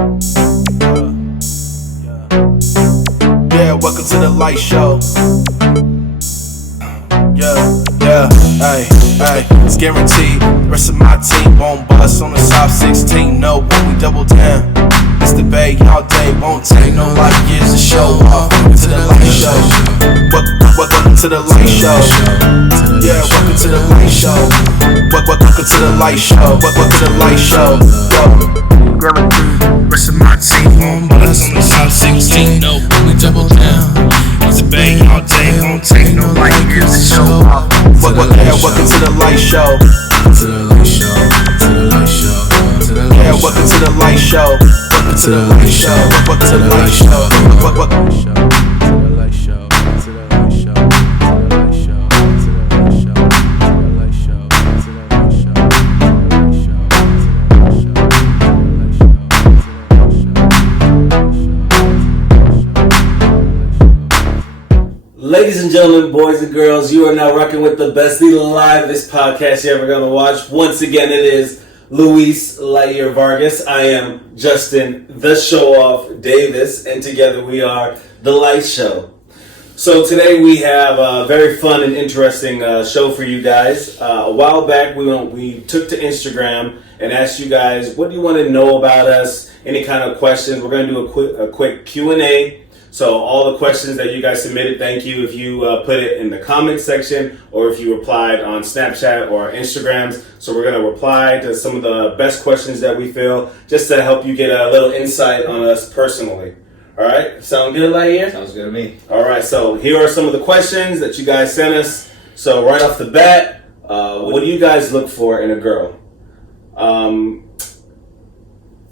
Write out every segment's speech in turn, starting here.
Yeah, welcome to the light show. Hey, it's guaranteed. The rest of my team won't bust on the South 16. No, when we double down. It's the Bay all day, won't take no light years to show off. Welcome to the light show. Welcome to the light show. Yeah, welcome to the light show. Welcome to the light show. Welcome to the light show. Guaranteed. The rest of my team won't bust on the South 16. No, when we double down. It's the Bay all day, won't take no light years to show off. Welcome to the light show. To the light show. To the light show. Yeah, welcome to the light show. Welcome to the light show. Welcome to the light show. Welcome to the light show. Ladies and gentlemen, boys and girls, you are now rocking with the best, the livest podcast you're ever going to watch. Once again, it is Luis Lightyear Vargas. I am Justin, the show-off Davis, and together we are The Light Show. So today we have a very fun and interesting show for you guys. A while back, we took to Instagram and asked you guys, what do you want to know about us? Any kind of questions? We're going to do a quick Q&A. So all the questions that you guys submitted, thank you if you put it in the comment section or if you replied on Snapchat or Instagrams. So we're going to reply to some of the best questions that we feel just to help you get a little insight on us personally. All right? Sound good, Lightyear? Sounds good to me. All right. So here are some of the questions that you guys sent us. So right off the bat, what do you guys look for in a girl?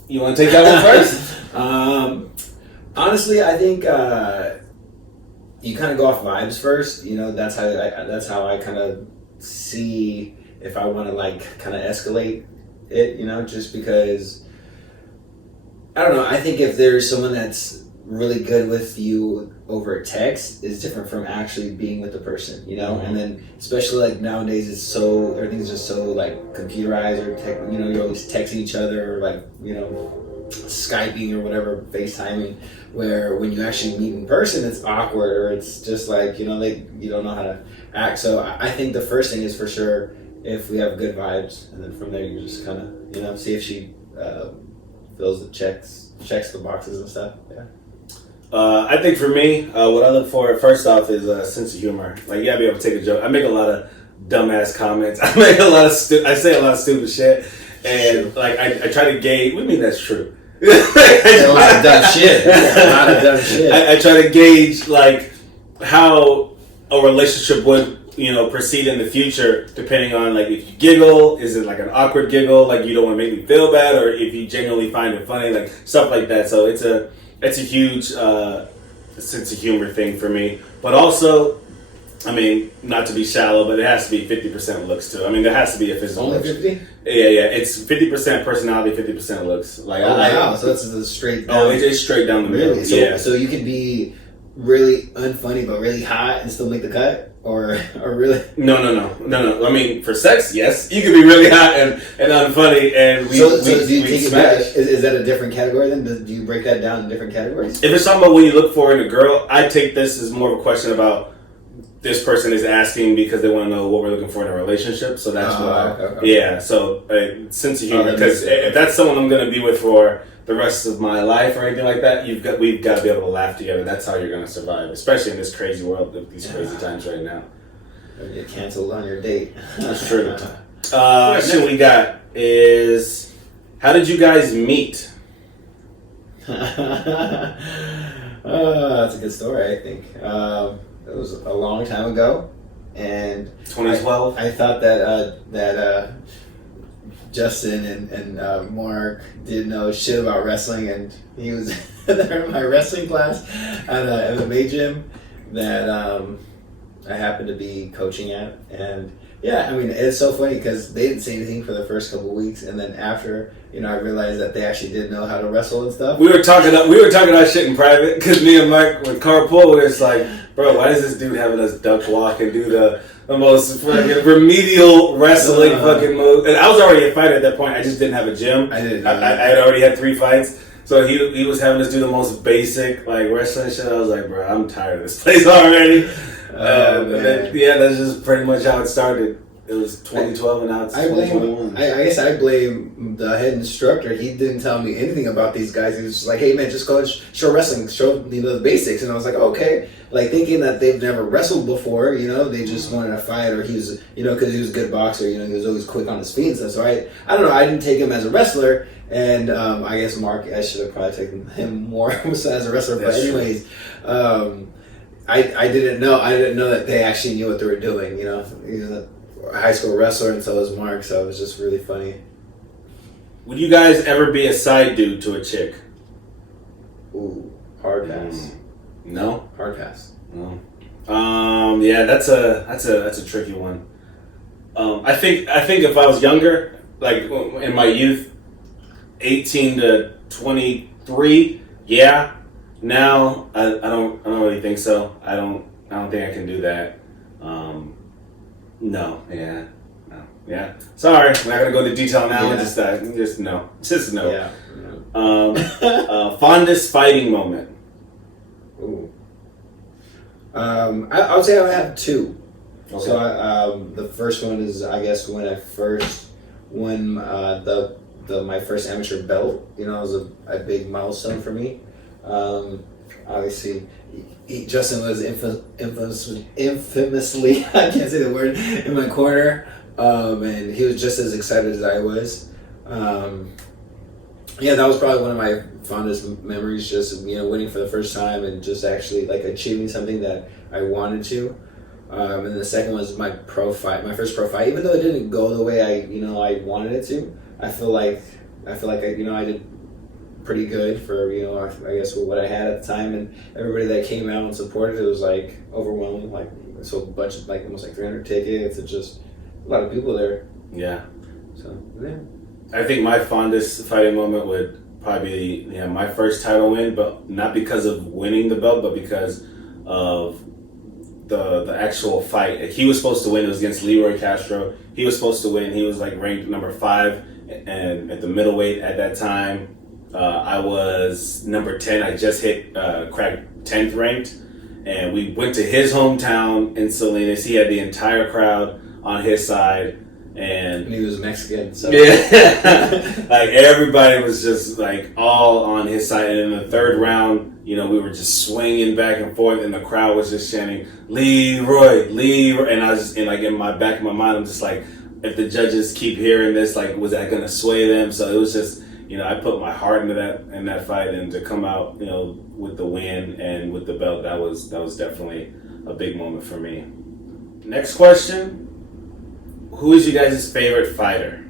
You want to take that one first? Honestly, I think you kind of go off vibes first. You know, that's how I kind of see if I want to like kind of escalate it. You know, just because I don't know. I think if there's someone that's really good with you over text is different from actually being with the person. You know, and then especially like nowadays, everything's just so like computerized or you're always texting each other or like Skyping or whatever, FaceTiming, where when you actually meet in person, it's awkward or it's just like, you don't know how to act. So I think the first thing is for sure if we have good vibes, and then from there you just kind of, see if she fills the checks the boxes and stuff. Yeah. I think for me, what I look for first off is a sense of humor. Like, you gotta be able to take a joke. I make a lot of dumbass comments. I say a lot of stupid shit. And like I try to gauge. What do you mean that's true? A lot of dumb shit. I try to gauge like how a relationship would proceed in the future, depending on like if you giggle, is it like an awkward giggle, like you don't want to make me feel bad, or if you genuinely find it funny, like stuff like that. So it's a huge sense of humor thing for me, but also. I mean, not to be shallow, but it has to be 50% looks too. I mean, there has to be a physical. Only 50? Yeah. It's 50% personality, 50% looks. Like, wow, so that's a straight down. Oh, it's straight down the middle. Really? So you can be really unfunny but really hot and still make the cut, or really? No. I mean, for sex, yes, you can be really hot and unfunny, and we. So do you take it back? Is that a different category then? Do you break that down in different categories? If it's talking about what you look for in a girl, I take this as more of a question about. This person is asking because they want to know what we're looking for in a relationship, so that's why. Okay. Yeah, so sense of humor, because if that's someone I'm going to be with for the rest of my life or anything like that, we've got to be able to laugh together. That's how you're going to survive, especially in this crazy world, these crazy times right now. You'll get canceled on your date. That's true. Question we got is, how did you guys meet? That's a good story, I think. It was a long time ago, and 2012. I thought that Justin and Mark didn't know shit about wrestling, and he was there in my wrestling class at a MMA gym that I happened to be coaching at, and yeah, I mean it's so funny because they didn't say anything for the first couple of weeks, and then after. I realized that they actually did know how to wrestle and stuff. We were talking about shit in private because me and Mike with carpool, we was like, bro, why is this dude having us duck walk and do the most fucking remedial wrestling fucking move? And I was already a fighter at that point. I just didn't have a gym. I had already had 3 fights. So he was having us do the most basic like wrestling shit. I was like, bro, I'm tired of this place already. That's just pretty much how it started. It was 2012 and now it's 2021. I guess I blame the head instructor. He didn't tell me anything about these guys. He was just like, hey man, just go and show wrestling, show the basics. And I was like, okay. Like thinking that they've never wrestled before, they just wanted to fight, or he was, because he was a good boxer, he was always quick on his feet and stuff. So I don't know, I didn't take him as a wrestler. And I guess Mark, I should have probably taken him more as a wrestler. But anyways, I didn't know that they actually knew what they were doing. He was a high school wrestler, and so was Mark. So it was just really funny. Would you guys ever be a side dude to a chick? Ooh, hard pass. No, hard pass. No. Yeah, that's a tricky one. I think if I was younger, like in my youth, 18 to 23, yeah. Now I don't really think so. I don't think I can do that. No. Sorry, we're not gonna go into detail now. Yeah. Just no. Yeah. Fondest fighting moment. Ooh. I would say I have two. Okay. So the first one is, I guess, when I first won my first amateur belt. It was a big milestone for me. Obviously, Justin was infamously, I can't say the word, in my corner, and he was just as excited as I was. That was probably one of my fondest memories, just winning for the first time and just actually like achieving something that I wanted to. And the second was my first pro fight. Even though it didn't go the way I wanted it to, I feel like I did pretty good for I guess what I had at the time, and everybody that came out and supported it was like overwhelming, like so budget, like almost like 300 tickets. It's just a lot of people there. Yeah. So yeah. I think my fondest fighting moment would probably be my first title win, but not because of winning the belt, but because of the actual fight. He was supposed to win. It was against Leroy Castro. He was supposed to win. He was like ranked number 5 and at the middleweight at that time. I was number 10. I just cracked 10th ranked, and we went to his hometown in Salinas. He had the entire crowd on his side, and he was Mexican, so like everybody was just like all on his side. And in the third round, we were just swinging back and forth, and the crowd was just chanting Leroy, and I was just in my back of my mind, I'm just like, if the judges keep hearing this, like, was that gonna sway them? So it was just, I put my heart into that fight, and to come out, with the win and with the belt, that was definitely a big moment for me. Next question: who is you guys' favorite fighter?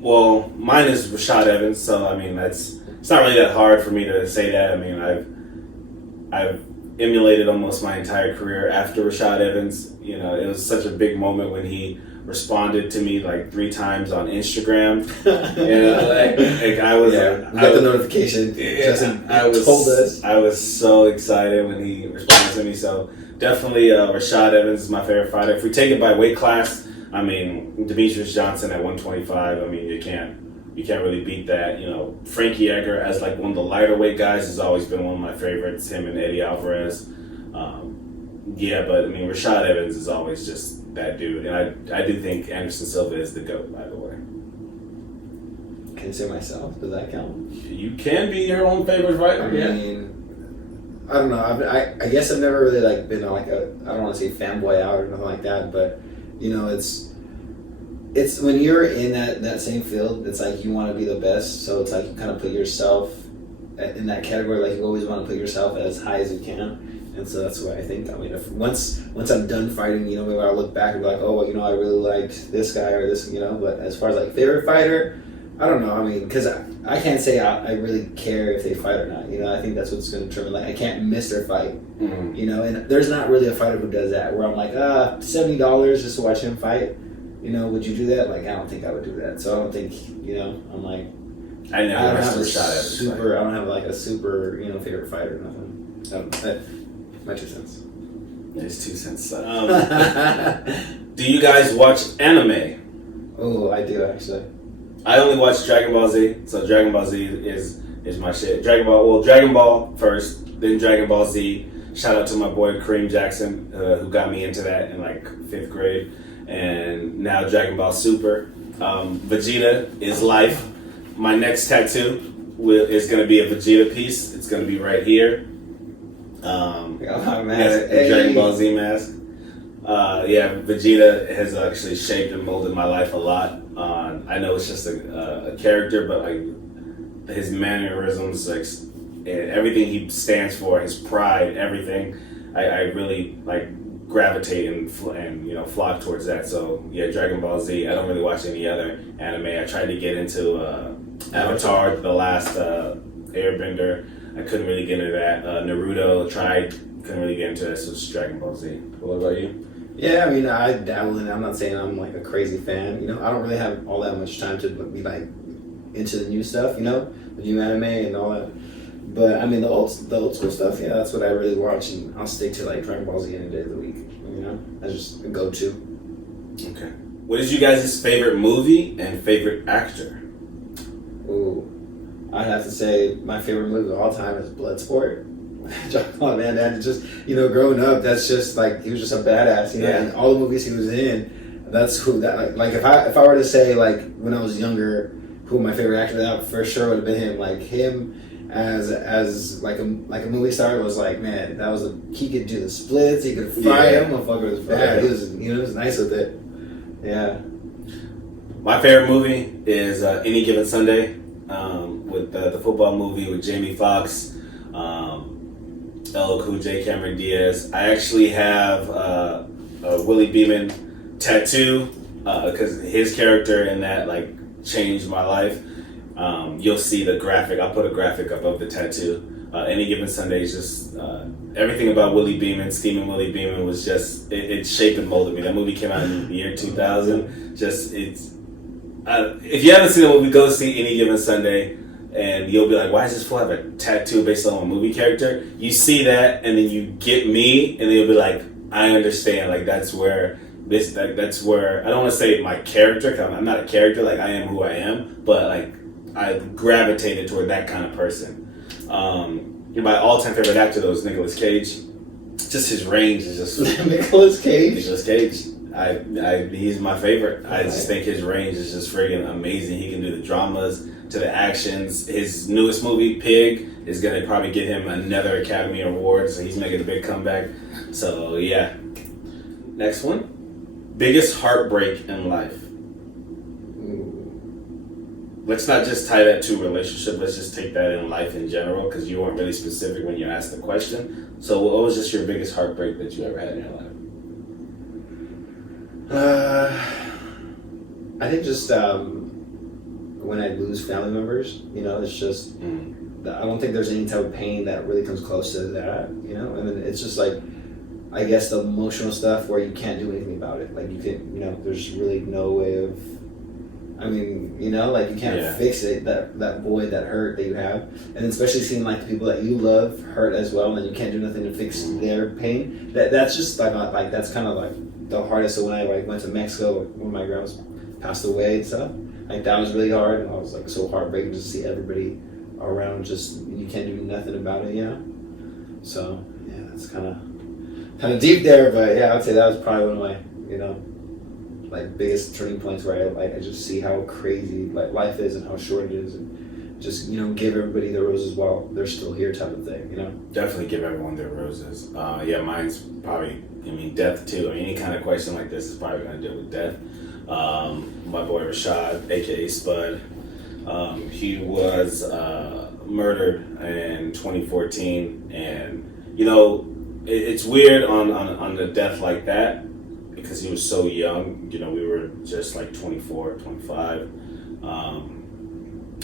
Well, mine is Rashad Evans. So I mean, it's not really that hard for me to say that. I mean, I've emulated almost my entire career after Rashad Evans. It was such a big moment when he responded to me like 3 times on Instagram. Like I was. Yeah, we got the notification. Justin told us. I was so excited when he responded to me. So definitely, Rashad Evans is my favorite fighter. If we take it by weight class, I mean, Demetrius Johnson at 125. I mean, you can't really beat that. Frankie Edgar as like one of the lighter weight guys has always been one of my favorites. Him and Eddie Alvarez. But I mean, Rashad Evans is always just that dude, and I do think Anderson Silva is the GOAT, by the way. Can I say myself? Does that count? You can be your own favorite fighter. I mean, I don't know. I guess I've never really like been like I don't want to say fanboy out or nothing like that, but it's when you're in that same field, it's like you want to be the best. So it's like you kind of put yourself in that category. Like you always want to put yourself as high as you can. And so that's what I think. I mean, if once I'm done fighting, maybe I'll look back and be like, oh, I really liked this guy or this, But as far as like favorite fighter, I don't know. I mean, because I can't say I really care if they fight or not. I think that's what's going to determine. Like, I can't miss their fight. Mm-hmm. And there's not really a fighter who does that. Where I'm like, $70 just to watch him fight. Would you do that? Like, I don't think I would do that. So I don't think, I'm like, I never don't have a shot at super. I don't have like a super, favorite fighter or nothing. My 2 cents. There's 2 cents. Do you guys watch anime? Oh, I do actually. I only watch Dragon Ball Z, so Dragon Ball Z is my shit. Dragon Ball first, then Dragon Ball Z. Shout out to my boy Kareem Jackson, who got me into that in like 5th grade, and now Dragon Ball Super. Vegeta is life. My next tattoo is going to be a Vegeta piece. It's going to be right here. Dragon Ball Z mask. Vegeta has actually shaped and molded my life a lot. I know it's just a character, but like his mannerisms, like and everything he stands for, his pride, everything, I really like gravitate and flock towards that. So yeah, Dragon Ball Z. I don't really watch any other anime. I tried to get into Avatar, the last Airbender. I couldn't really get into that. Naruto tried, couldn't really get into it. So it's Dragon Ball Z. What about you? Yeah, I mean, I dabble in it. I'm not saying I'm like a crazy fan. You know, I don't really have all that much time to be like into the new stuff. You know, the new anime and all that. But I mean, the old school stuff. Yeah, that's what I really watch, and I'll stick to like Dragon Ball Z any day of the week. You know, that's just a go-to. Okay. What is you guys' favorite movie and favorite actor? Ooh, I'd have to say my favorite movie of all time is Bloodsport. Oh man, that just, you know, growing up, that's just like, he was just a badass, you know, and all the movies he was in, that's who that, like if I were to say like when I was younger who my favorite actor, that for sure would have been him. Like him as like a movie star was like, man, that was he could do the splits, he could fry him, motherfucker was bad. He was nice with it. Yeah. My favorite movie is Any Given Sunday, with the football movie with Jamie Foxx, LL Cool J, Cameron Diaz. I actually have a Willie Beeman tattoo because his character in that like changed my life. You'll see the graphic. I'll put a graphic up of the tattoo. Any Given Sunday is just everything about Willie Beeman, Steaming Willie Beeman was just it shaped and molded me. That movie came out in the year 2000. If you haven't seen the movie, go see Any Given Sunday. And you'll be like, why does this fool have a tattoo based on a movie character? You see that, and then you get me, and then you'll be like, I understand. Like, that's where I don't want to say my character, because I'm not a character, like, I am who I am, but, like, I gravitated toward that kind of person. My all-time favorite actor, though, is Nicolas Cage. Just his range is just... Nicolas Cage? Nicolas Cage. He's my favorite. I just think his range is just friggin' amazing. He can do the dramas to the actions. His newest movie, Pig, is gonna probably get him another Academy Award, so he's making a big comeback. So yeah. Next one. Biggest heartbreak in life. Let's not just tie that to a relationship. Let's just take that in life in general, because you weren't really specific when you asked the question. So what was just your biggest heartbreak that you ever had in your life? I think just when I lose family members, you know, it's just I don't think there's any type of pain that really comes close to that, you know. I mean, it's just like, I guess the emotional stuff where you can't do anything about it. Like you can, you know, there's really no way of. I mean, you know, like you can't fix it. That void, that hurt that you have, and especially seeing like the people that you love hurt as well, and then you can't do nothing to fix their pain. That's just like that's kind of like the hardest. So when I like went to Mexico when my grandma passed away and stuff, like that was really hard, and I was like so heartbreaking just to see everybody around, just you can't do nothing about it, you know. So yeah, that's kind of deep there, but yeah, I would say that was probably one of my, you know, like biggest turning points where I just see how crazy like life is and how short it is, and just, you know, give everybody their roses while they're still here type of thing, you know. Definitely give everyone their roses. Yeah, mine's probably, I mean, death too. I mean, any kind of question like this is probably going to deal with death. My boy Rashad, aka Spud, he was murdered in 2014, and you know, it's weird on the death like that because he was so young. You know, we were just like 24, 25.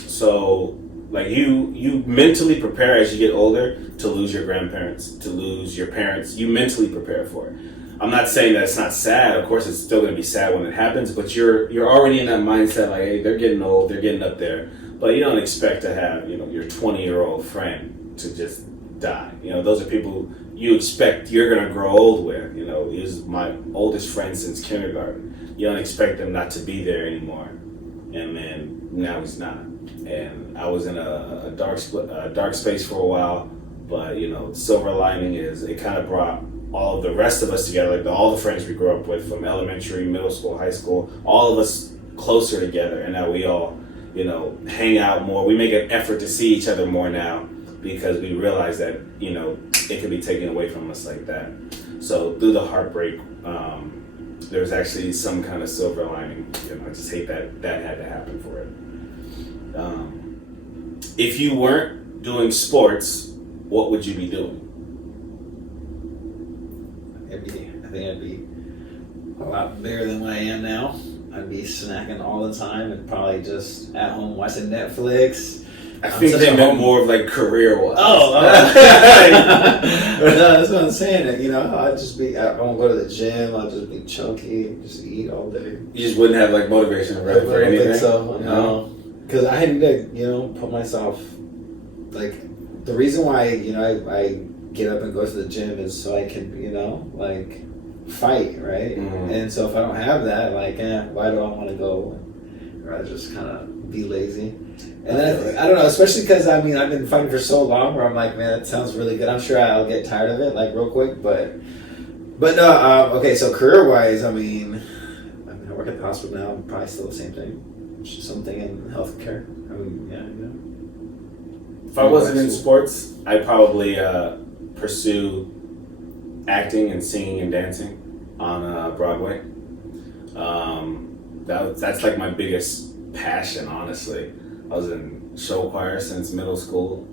So like you mentally prepare as you get older to lose your grandparents, to lose your parents. You mentally prepare for it. I'm not saying that it's not sad. Of course, it's still going to be sad when it happens, but you're already in that mindset like, hey, they're getting old, they're getting up there. But you don't expect to have, you know, your 20-year-old friend to just die. You know, those are people you expect you're gonna grow old with. You know, he's my oldest friend since kindergarten. You don't expect him not to be there anymore, and then now he's not. And I was in a dark space for a while, but you know, silver lining is it kind of brought all of the rest of us together, like all the friends we grew up with from elementary, middle school, high school, all of us closer together, and now we all, you know, hang out more. We make an effort to see each other more now because we realize that, you know, it can be taken away from us like that. So through the heartbreak, there's actually some kind of silver lining. You know, I just hate that had to happen for it. If you weren't doing sports, what would you be doing? I think I'd be a lot bigger than what I am now. I'd be snacking all the time and probably just at home watching Netflix. I think they meant more of like career-wise. No, that's what I'm saying. You know, I won't go to the gym. I'll just be chunky, just eat all day. You just wouldn't have like motivation for anything? I don't think so, no. Because I need to, you know, put myself, like, the reason why, you know, I get up and go to the gym is so I can, you know, like, fight, right? Mm-hmm. And so if I don't have that, like, why do I want to go? Or I just kind of be lazy. And then I don't know, especially because, I mean, I've been fighting for so long where I'm like, man, that sounds really good. I'm sure I'll get tired of it, like, real quick. But no, okay, so career-wise, I mean, I work at the hospital now. Probably still the same thing. Something in healthcare. I mean, yeah. If I wasn't in sports, I'd probably pursue acting and singing and dancing on Broadway. That's like my biggest passion, honestly. I was in show choir since middle school,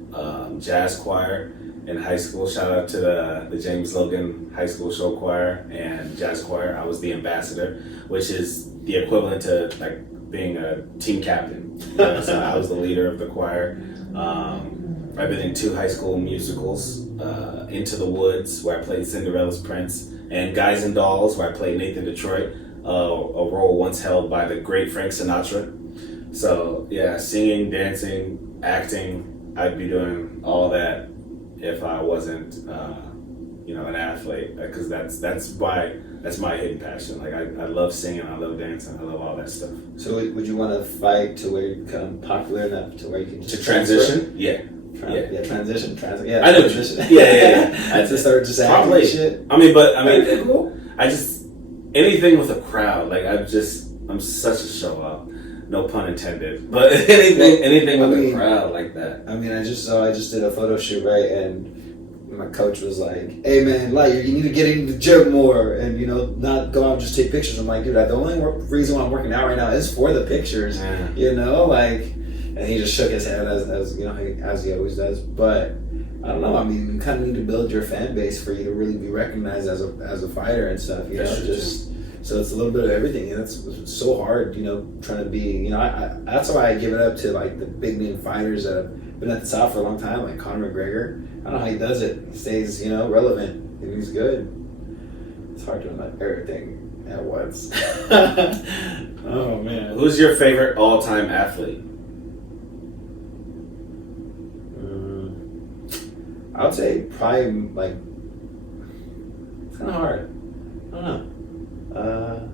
jazz choir in high school. Shout out to the James Logan High School Show Choir and Jazz Choir. I was the ambassador, which is the equivalent to like being a team captain. You know, so I was the leader of the choir. I've been in 2 high school musicals, Into the Woods, where I played Cinderella's Prince, and Guys and Dolls, where I played Nathan Detroit, a role once held by the great Frank Sinatra. So yeah, singing, dancing, acting, I'd be doing all that if I wasn't, you know, an athlete, because that's my hidden passion. Like I love singing, I love dancing, I love all that stuff. So would you want to fight to where you become popular enough to where you can just transition? Yeah. Transition. Yeah, I know. Transition. Yeah. I just start just acting and shit. I mean, Cool. I just anything with a crowd. Like I'm such a show up. No pun intended. But anything with a crowd like that. I mean, I just did a photo shoot, right, and my coach was like, "Hey man, like you need to get into the gym more, and you know, not go out and just take pictures." I'm like, dude, the only reason why I'm working out right now is for the pictures, you know, like. And he just shook his head as you know, as he always does. But I don't know. I mean, you kind of need to build your fan base for you to really be recognized as a fighter and stuff. You know, so it's a little bit of everything, and it's so hard. You know, trying to be. You know, I that's why I give it up to like the big name fighters that have been at the top for a long time, like Conor McGregor. I don't know how he does it. He stays, you know, relevant, and he's good. It's hard doing like everything at once. Oh man, who's your favorite all-time athlete? I would say probably like it's kind of hard. I don't know.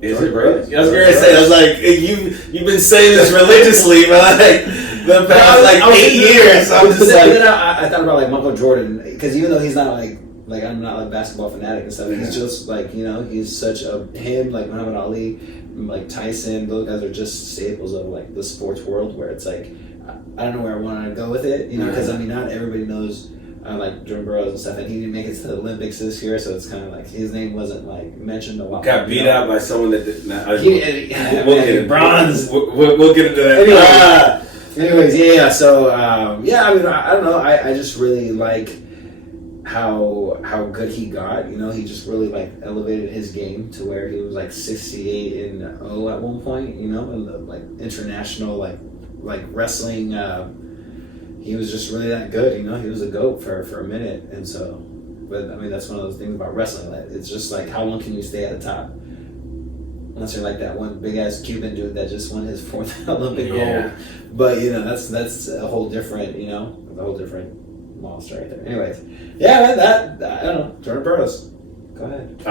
Is it really? I was gonna say. I was like, you've been saying this religiously, but like the past 8 years. I'm just like, I thought about like Michael Jordan, because even though he's not like I'm not like basketball fanatic and stuff. He's just like, you know, he's such him like Muhammad Ali, like Tyson. Those guys are just staples of like the sports world, where it's like I don't know where I want to go with it, you know, because I mean not everybody knows. Like Jordan Burroughs and stuff, and he didn't make it to the Olympics this year, so it's kind of like his name wasn't like mentioned a lot. Got beat out by someone that did not. We'll get bronze. We'll get into that. Anyways, yeah. So yeah, I mean, I don't know. I just really like how good he got. You know, he just really like elevated his game to where he was like 68-0 at one point. You know, like international like wrestling. He was just really that good, you know. He was a GOAT for a minute, and so. But I mean, that's one of those things about wrestling. Like, it's just like, how long can you stay at the top? Unless you're like that one big ass Cuban dude that just won his 4th Olympic gold. But you know, that's a whole different, you know, a whole different monster right there. Anyways, yeah, man, that I don't know. Jordan Burroughs. Go ahead.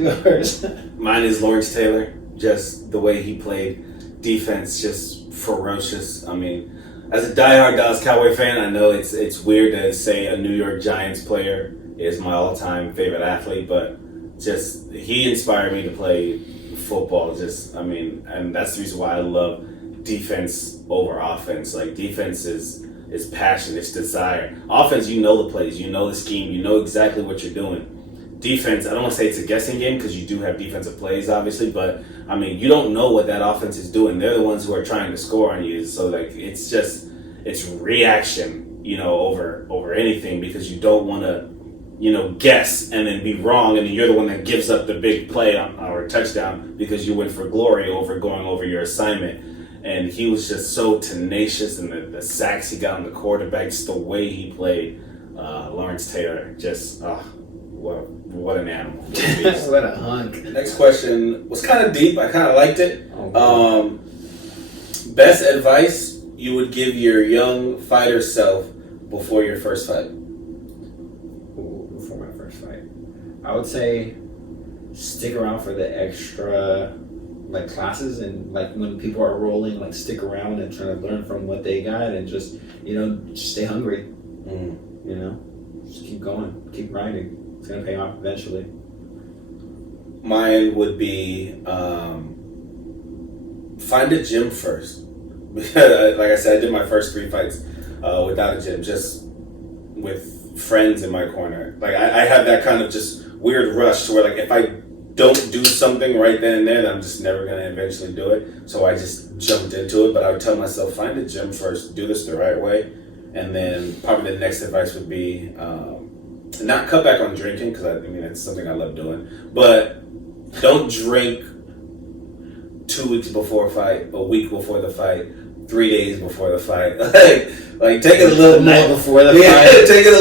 Yours. Mine is Lawrence Taylor. Just the way he played defense, just ferocious. I mean, as a diehard Dallas Cowboy fan, I know it's weird to say a New York Giants player is my all-time favorite athlete, but just he inspired me to play football. Just, I mean, and that's the reason why I love defense over offense. Like, defense is passion, it's desire. Offense, you know the plays, you know the scheme, you know exactly what you're doing. Defense, I don't want to say it's a guessing game because you do have defensive plays, obviously, but I mean, you don't know what that offense is doing. They're the ones who are trying to score on you. So like, it's reaction, you know, over anything, because you don't want to, you know, guess and then be wrong, and then you're the one that gives up the big play or a touchdown because you went for glory over going over your assignment. And he was just so tenacious, and the sacks he got on the quarterback, just the way he played. Lawrence Taylor, just what an animal. What a hunk. Next question was kind of deep. I kind of liked it. Best advice you would give your young fighter self before your first fight? Before my first fight, I would say stick around for the extra like classes, and like when people are rolling, like stick around and try to learn from what they got, and just, you know, just stay hungry. You know, just keep going, keep grinding. It's gonna pay off eventually. Mine would be find a gym first. Like I said, I did my first 3 fights without a gym, just with friends in my corner. Like I had that kind of just weird rush to where, like, if I don't do something right then and there, then I'm just never going to eventually do it. So I just jumped into it. But I would tell myself, find a gym first, do this the right way. And then probably the next advice would be not cut back on drinking, because I mean, it's something I love doing. But don't drink 2 weeks before a fight, a week before the fight, 3 days before the fight. like take it a little night more before the fight. Take it a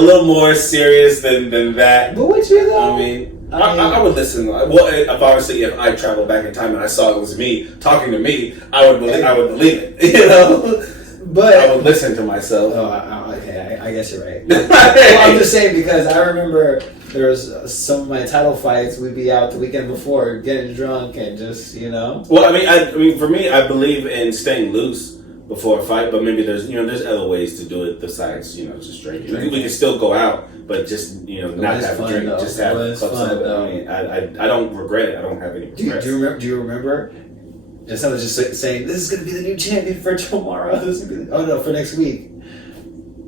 little more serious than that. But would you though? I mean, I would listen. Well, obviously, if I traveled back in time and I saw it was me talking to me, I would believe it. You know, but I would listen to myself. Oh, okay. I guess you're right. Well, I'm just saying, because I remember there was some of my title fights. We'd be out the weekend before, getting drunk and just, you know. Well, I mean, for me, I believe in staying loose before a fight, but maybe there's other ways to do it besides, you know, just drinking. We can still go out, but just, you know, not have a drink, though. just have clubs. I mean, I don't regret it. I don't have any regrets. Do you remember? Just I was just saying, this is going to be the new champion for tomorrow. This is gonna be for next week.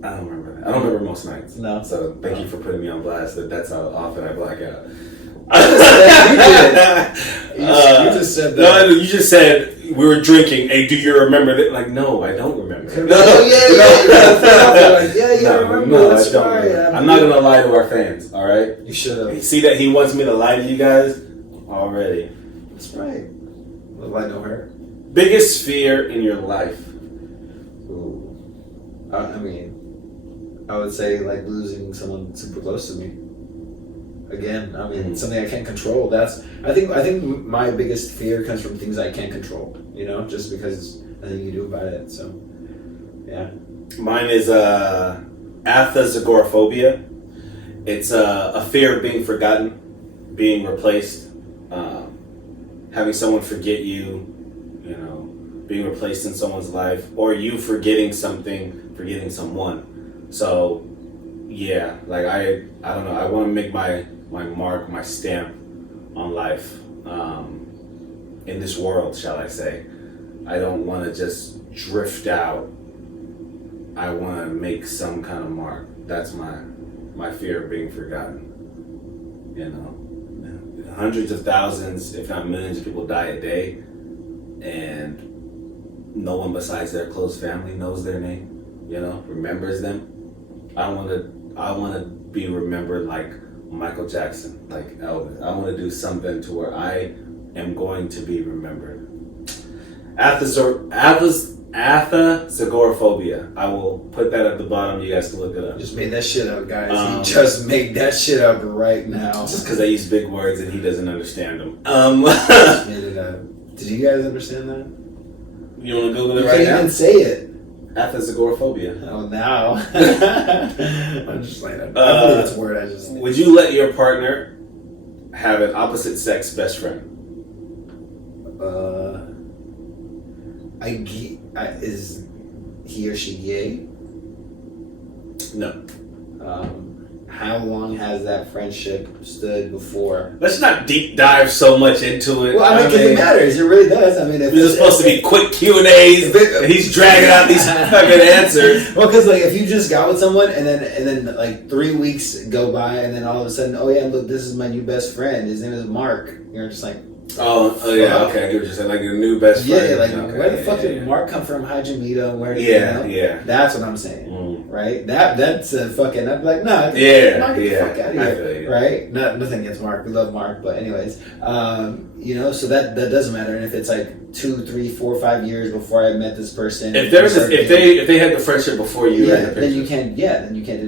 I don't remember that. I don't remember most nights. No. So thank you for putting me on blast. That's how often I black out. You just said that. No, you just said we were drinking. Hey, do you remember that? Like, no, I don't remember. You remember. No, That's I don't right. remember. I'm not gonna lie to our fans. All right. You should have. See that he wants me to lie to you guys already. That's right. Well, lie don't hurt. Biggest fear in your life? Ooh. I mean, I would say like losing someone super close to me. Again, I mean, something I can't control. I think my biggest fear comes from things I can't control. You know, just because nothing you do about it. So, yeah. Mine is agoraphobia. It's a fear of being forgotten, being replaced, having someone forget you. You know, being replaced in someone's life, or you forgetting something, forgetting someone. So, yeah, like I don't know. I want to make my mark, my stamp on life in this world, shall I say. I don't want to just drift out. I want to make some kind of mark. That's my fear of being forgotten. You know, hundreds of thousands, if not millions of people die a day, and no one besides their close family knows their name, you know, remembers them. I want to be remembered like Michael Jackson, like Elvis. I want to do something to where I am going to be remembered. Agoraphobia. I will put that at the bottom. You guys can look it up. Just made that shit up, guys. He just made that shit up right now. Just because I use big words and he doesn't understand them. Just made it up. Did you guys understand that? You want to Google it You right can't now? even say it. Athens agoraphobia. Oh, now. I'm just like, I believe it's a word. I just. Would you let your partner have an opposite sex best friend? Is he or she gay? No. How long has that friendship stood before? Let's not deep dive so much into it. Well, I mean, because it matters. It really does. I mean, if this is supposed to be quick Q&As, and he's dragging out these fucking answers. Well, because like if you just got with someone and then like 3 weeks go by and then all of a sudden, oh yeah, look, this is my new best friend. His name is Mark. You're just like, oh yeah, okay, I get what you're saying. Like your new best friend. yeah, like okay, where the fuck did Mark come from? How'd you meet him? Where did you know? Yeah. That's what I'm saying, right? That's a fucking. I'd be like, no, Mark, get the fuck out of here, you. right? Nothing against Mark. We love Mark, but anyways, so that doesn't matter. And if it's like 2, 3, 4, 5 years before I met this person, if they had the friendship before you, then you can't do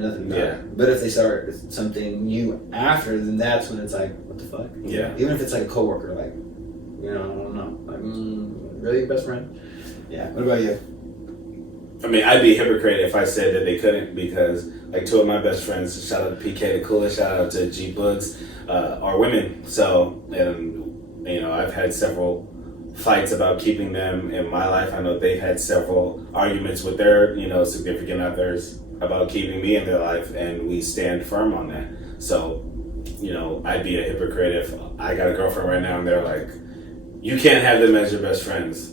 nothing about it. But if they start something new after, then that's when it's like, what the fuck? Yeah. Even if it's like a coworker, like, I don't know, like, really your best friend? Yeah. What about you? I mean, I'd be a hypocrite if I said that they couldn't, because like 2 of my best friends, shout out to PK the Coolest, shout out to G Bugs, are women. So, and I've had several fights about keeping them in my life. I know they've had several arguments with their, significant others about keeping me in their life, and we stand firm on that. So, I'd be a hypocrite if I got a girlfriend right now and they're like, you can't have them as your best friends.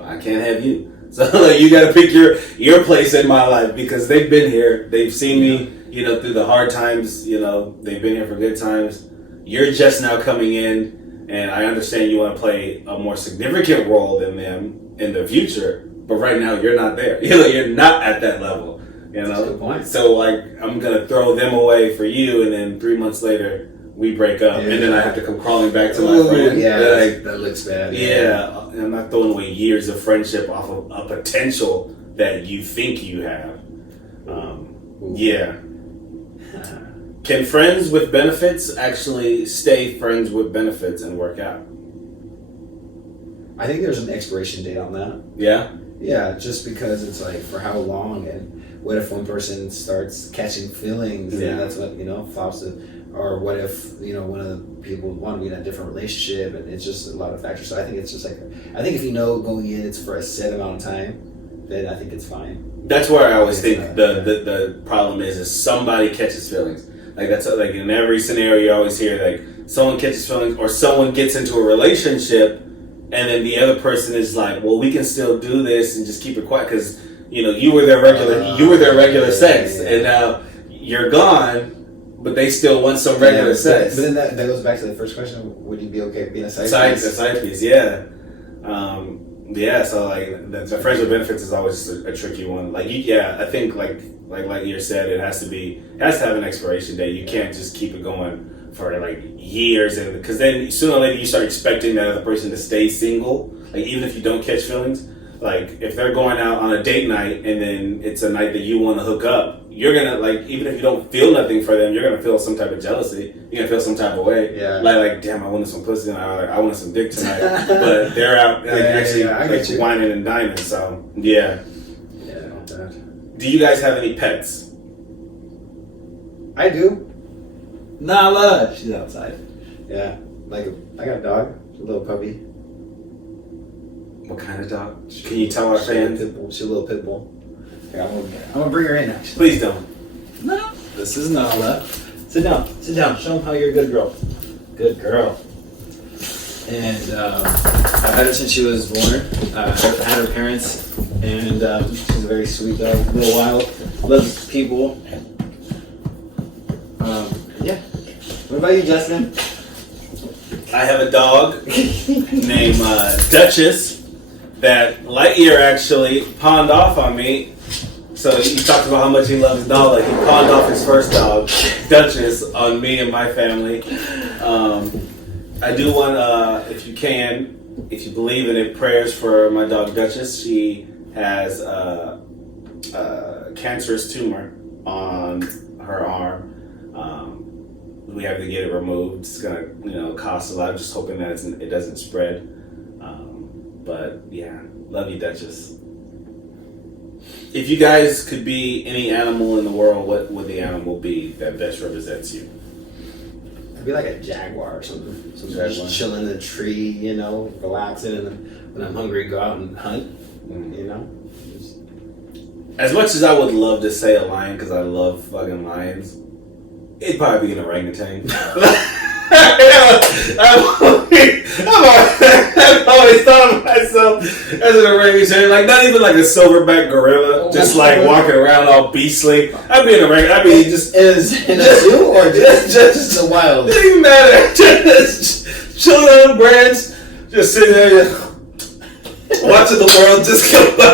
I can't have you. So like, you got to pick your place in my life, because they've been here. They've seen me, through the hard times. They've been here for good times. You're just now coming in, and I understand you want to play a more significant role than them in the future. But right now, you're not there. You're not at that level. That's a good point. So like, I'm gonna throw them away for you, and then 3 months later, we break up, and then I have to come crawling back to my friend. Yeah, that looks bad. Yeah, I'm not throwing away years of friendship off of a potential that you think you have. Yeah. Can friends with benefits actually stay friends with benefits and work out? I think there's an expiration date on that. Yeah? Yeah, just because it's like, for how long, and what if one person starts catching feelings, and that's what, flops it. Or what if, one of the people want to be in a different relationship, and it's just a lot of factors. So I think it's just like, I think if going in, it's for a set amount of time, then I think it's fine. That's where I always think the problem is somebody catches feelings. Like that's like in every scenario you always hear like someone catches feelings or someone gets into a relationship, and then the other person is like, well, we can still do this and just keep it quiet because you were their regular sex, and now you're gone. But they still want some regular sex. But then that goes back to the first question: would you be okay being a side piece? A side piece, yeah. So like the friends with benefits is always a tricky one. Like I think like you said, it has to have an expiration date. You can't just keep it going for like years, and because then sooner or later you start expecting that other person to stay single. Like even if you don't catch feelings, like if they're going out on a date night and then it's a night that you want to hook up. You're gonna like, even if you don't feel nothing for them, you're gonna feel some type of jealousy. You're gonna feel some type of way. Yeah. Like damn, I wanted some pussy and I wanted some dick tonight, but they're out actually whining and dining. So yeah. Yeah. Do you guys have any pets? I do. Nala, she's outside. Yeah, I got a dog, a little puppy. What kind of dog? Can you tell our fans? She's a little pit bull. Here, I'm gonna bring her in, actually. Please don't. No. This is Nala. Sit down. Show them how you're a good girl. Good girl. And I've had her since she was born. I had her parents, and she's a very sweet dog. A little wild. Loves people. Yeah. What about you, Justin? I have a dog named Duchess that Lightyear actually pawned off on me. So he talked about how much he loves Nala. He pawned off his first dog, Duchess, on me and my family. I do want, if you believe in it, prayers for my dog Duchess. She has a cancerous tumor on her arm. We have to get it removed. It's gonna, cost a lot. I'm just hoping that it doesn't spread. But yeah, love you, Duchess. If you guys could be any animal in the world, what would the animal be that best represents you? I'd be like a jaguar or something. So Jaguar. just chilling in the tree, you know, relaxing, and then when I'm hungry, go out and hunt. You know. As much as I would love to say a lion because I love fucking lions, it'd probably be an orangutan. I've always thought of myself as an orangutan, like not even like a silverback gorilla, just like walking around all beastly. I'd be an orangutan. I'd be just in a zoo or just the wild. It doesn't even matter. Just chilling on a branch, just sitting there, watching the world just go by.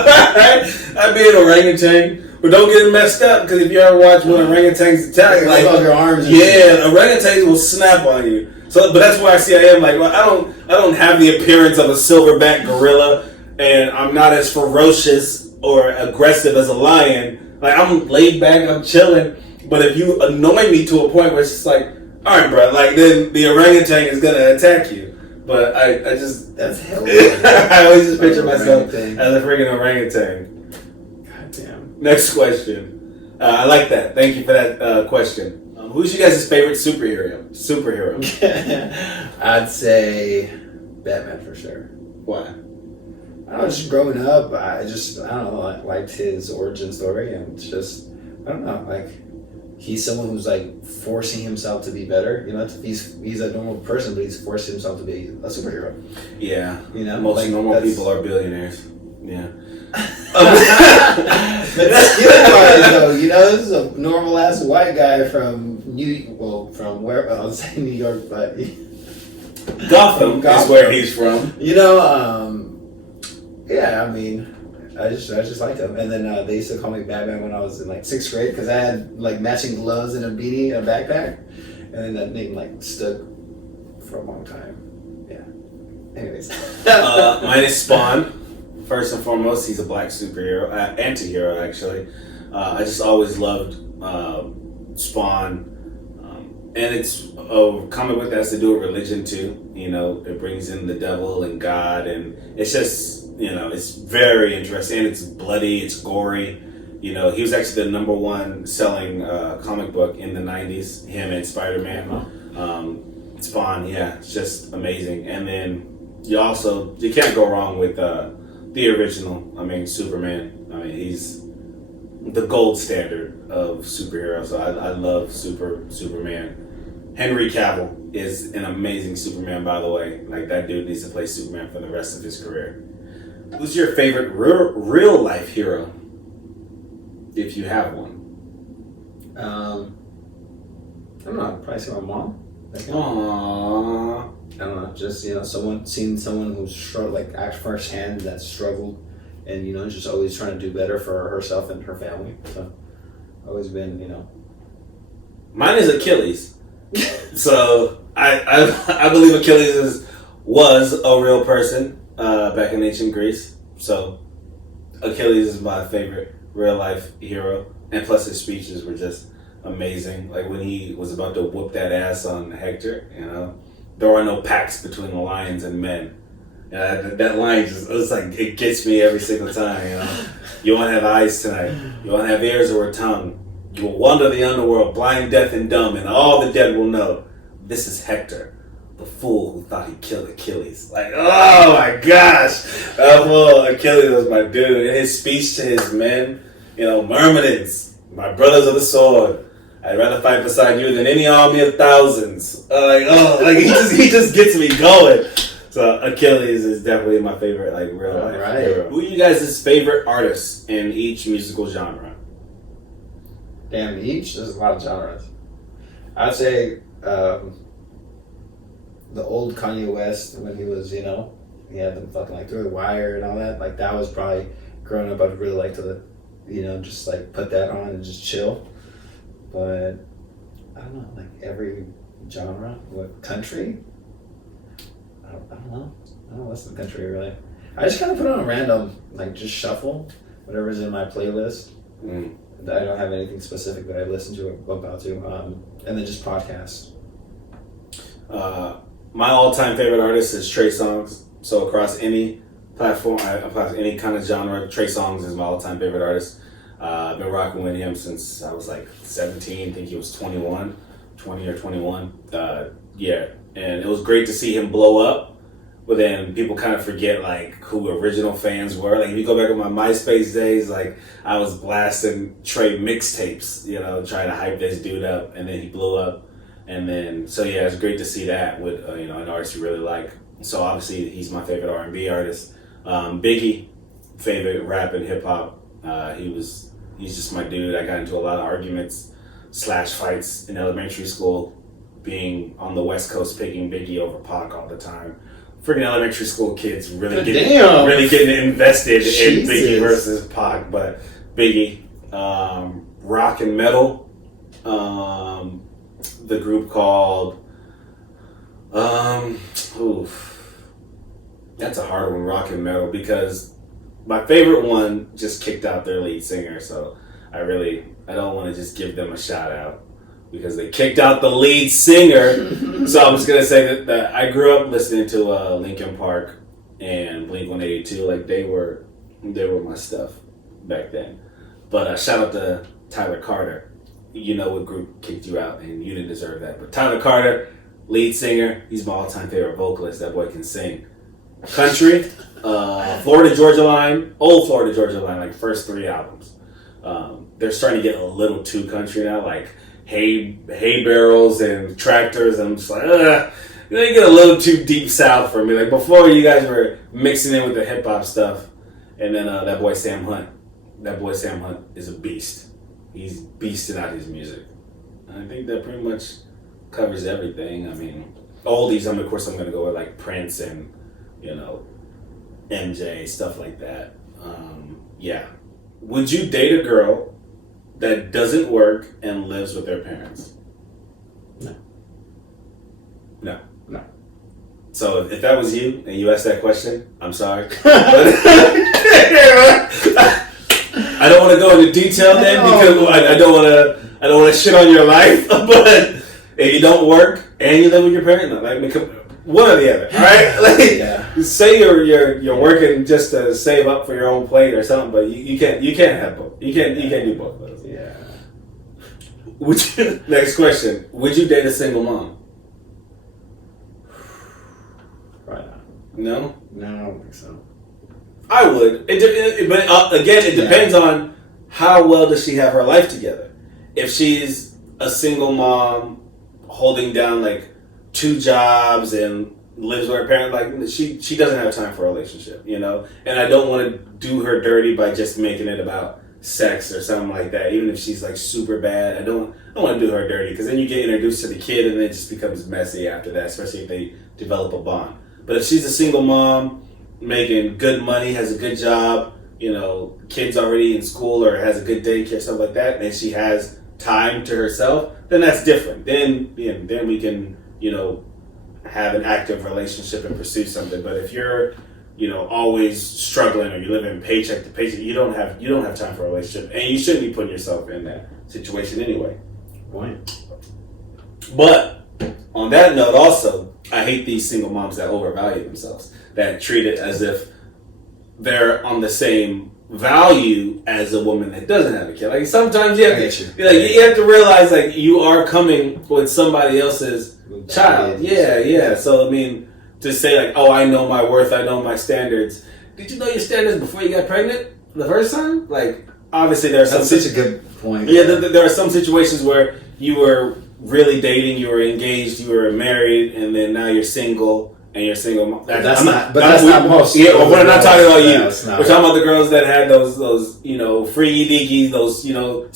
I'd be an orangutan. But don't get it messed up, because if you ever watch when orangutans attack, like your arms. Yeah, orangutans will snap on you. So, but that's why I am like, well, I don't have the appearance of a silverback gorilla, and I'm not as ferocious or aggressive as a lion. Like I'm laid back, I'm chilling. But if you annoy me to a point where it's just like, all right, bro, like then the orangutan is gonna attack you. But I just that's hell. I always just picture myself as a freaking orangutan. Next question. I like that. Thank you for that question. Who's you guys' favorite superhero? I'd say Batman for sure. Why? I don't know, just growing up, I don't know, I liked his origin story, and it's just, I don't know, like, he's someone who's like forcing himself to be better. You know, he's a normal person, but he's forcing himself to be a superhero. Yeah. You know, most normal people are billionaires. Yeah. But that's the other part, though. You know, this is a normal ass white guy from from where I was saying New York, but Gotham is where he's from. You know, yeah. I mean, I just liked him, and then they used to call me Batman when I was in like 6th grade because I had like matching gloves and a beanie and a backpack, and then that name like stuck for a long time. Yeah. Anyways, mine is Spawn. First and foremost, he's a black superhero, anti-hero actually. I just always loved Spawn, and it's a comic book that has to do with religion too. You know, it brings in the devil and God, and it's just, you know, it's very interesting. And it's bloody, it's gory. You know, he was actually the #1 selling comic book in the '90s. Him and Spider-Man. Spawn, yeah, it's just amazing. And then you can't go wrong with the original, Superman. He's the gold standard of superheroes. So I love Superman. Henry Cavill is an amazing Superman, by the way. Like, that dude needs to play Superman for the rest of his career. Who's your favorite real life hero, if you have one? I don't know. Probably say my mom. Aww. I don't know, just, you know, seeing someone who's act firsthand that struggled, and, you know, just always trying to do better for herself and her family. So, always been, you know. Mine is Achilles. So I believe Achilles was a real person back in ancient Greece. So Achilles is my favorite real life hero, and plus his speeches were just amazing. Like when he was about to whoop that ass on Hector, you know. There are no pacts between the lions and men. That line it gets me every single time, you know. You won't have eyes tonight. You won't have ears or a tongue. You will wander the underworld, blind, deaf, and dumb, and all the dead will know. This is Hector, the fool who thought he killed Achilles. Like, oh my gosh. Achilles was my dude. And his speech to his men, you know, Myrmidons, my brothers of the sword, I'd rather fight beside you than any army of thousands. He just gets me going. So Achilles is definitely my favorite, real life hero. Who are you guys' favorite artists in each musical genre? Damn, each? There's a lot of genres. I'd say the old Kanye West, when he was, you know, he had them fucking Through the Wire and all that. Like, that was probably, growing up, I'd really like to, you know, just put that on and just chill. But I don't know, every genre, what country? I don't know. I don't listen to country really. I just kind of put on a random, just shuffle whatever's in my playlist. I don't have anything specific that I listen to or about to. And then just podcasts. My all-time favorite artist is Trey Songz. So across any platform, any kind of genre. Trey Songz is my all-time favorite artist. I've been rocking with him since I was like 17. I think he was 20 or 21. Yeah, and it was great to see him blow up. But then people kind of forget like who original fans were. Like if you go back to my MySpace days, like I was blasting Trey mixtapes, you know, trying to hype this dude up, and then he blew up. And then so yeah, it's great to see that with you know, an artist you really like. So obviously he's my favorite R&B artist. Biggie, favorite rap and hip hop. He's just my dude. I got into a lot of arguments / fights in elementary school, being on the West Coast, picking Biggie over Pac all the time. Freaking elementary school kids really getting invested in Biggie versus Pac, but Biggie, rock and metal, the group called, that's a hard one, rock and metal, because my favorite one just kicked out their lead singer, so I don't want to just give them a shout out because they kicked out the lead singer. So I'm just gonna say that I grew up listening to Linkin Park and Blink-182. Like they were my stuff back then. But shout out to Tyler Carter. You know what group kicked you out, and you didn't deserve that. But Tyler Carter, lead singer, he's my all-time favorite vocalist. That boy can sing. Country, Florida Georgia Line, old Florida Georgia Line, like first 3 albums. They're starting to get a little too country now, like hay barrels and tractors. I'm just like, they get a little too deep south for me. Like before, you guys were mixing in with the hip hop stuff, and then that boy Sam Hunt. That boy Sam Hunt is a beast. He's beasting out his music. And I think that pretty much covers everything. I mean, oldies. Of course, I'm gonna go with like Prince and MJ, stuff like that. Yeah. Would you date a girl that doesn't work and lives with their parents? No. So if that was you and you asked that question, I'm sorry. I don't want to go into detail then because I don't want to shit on your life. But if you don't work and you live with your parents, one or the other, all right? Say you're working just to save up for your own plate or something, but you can't have both. You can't do both of those. Yeah. Next question: would you date a single mom? Right now. No, I don't think so. I would. But again, it depends on how well does she have her life together. If she's a single mom holding down like 2 jobs and lives with her parents, like she doesn't have time for a relationship, And I don't want to do her dirty by just making it about sex or something like that. Even if she's like super bad, I don't want to do her dirty because then you get introduced to the kid and it just becomes messy after that, especially if they develop a bond. But if she's a single mom, making good money, has a good job, kids already in school or has a good daycare, stuff like that, and she has time to herself, then that's different. Then we can, have an active relationship and pursue something. But if you're, always struggling or you live in paycheck to paycheck, you don't have time for a relationship, and you shouldn't be putting yourself in that situation anyway. Right. But on that note, also, I hate these single moms that overvalue themselves, that treat it as if they're on the same value as a woman that doesn't have a kid. Like sometimes you have to realize like you are coming with somebody else's child. Yeah. So I mean, to say like, oh, I know my worth, I know my standards. Did you know your standards before you got pregnant the first time? Like, obviously there are some. That's such a good point. Yeah, there are some situations where you were really dating, you were engaged, you were married, and then now you're single. And you're single. That's not most. Yeah, we're not talking about you. We're talking about the girls that had those freaky deakies, those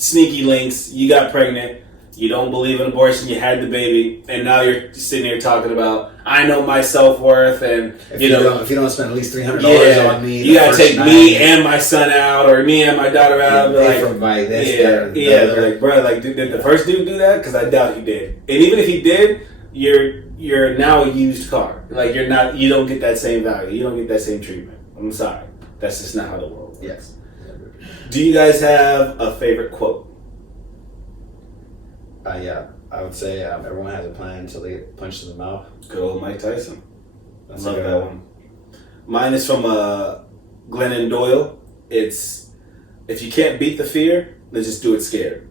sneaky links. You got pregnant. You don't believe in abortion. You had the baby, and now you're sitting here talking about I know my self-worth, and if you don't spend at least $300 on me, you gotta take me and my son out, or me and my daughter out. Like, bro, like did the first dude do that? Because I doubt he did. And even if he did, you're now a used car. Like you don't get that same value. You don't get that same treatment. I'm sorry. That's just not how the world works. Yes. Do you guys have a favorite quote? Yeah. I would say everyone has a plan until they get punched in the mouth. Good old Mike Tyson. That's Love that one. Mine is from Glennon Doyle. It's, if you can't beat the fear, then just do it scared.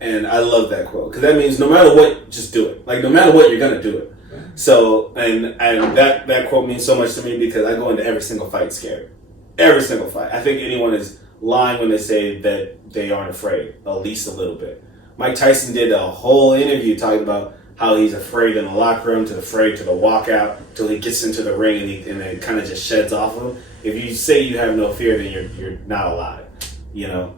And I love that quote because that means no matter what, just do it. Like no matter what, you're gonna do it. So and that quote means so much to me because I go into every single fight scared. Every single fight. I think anyone is lying when they say that they aren't afraid, at least a little bit. Mike Tyson did a whole interview talking about how he's afraid in the locker room, to afraid to the walkout, till he gets into the ring and then kind of just sheds off of him. If you say you have no fear, then you're not alive, you know.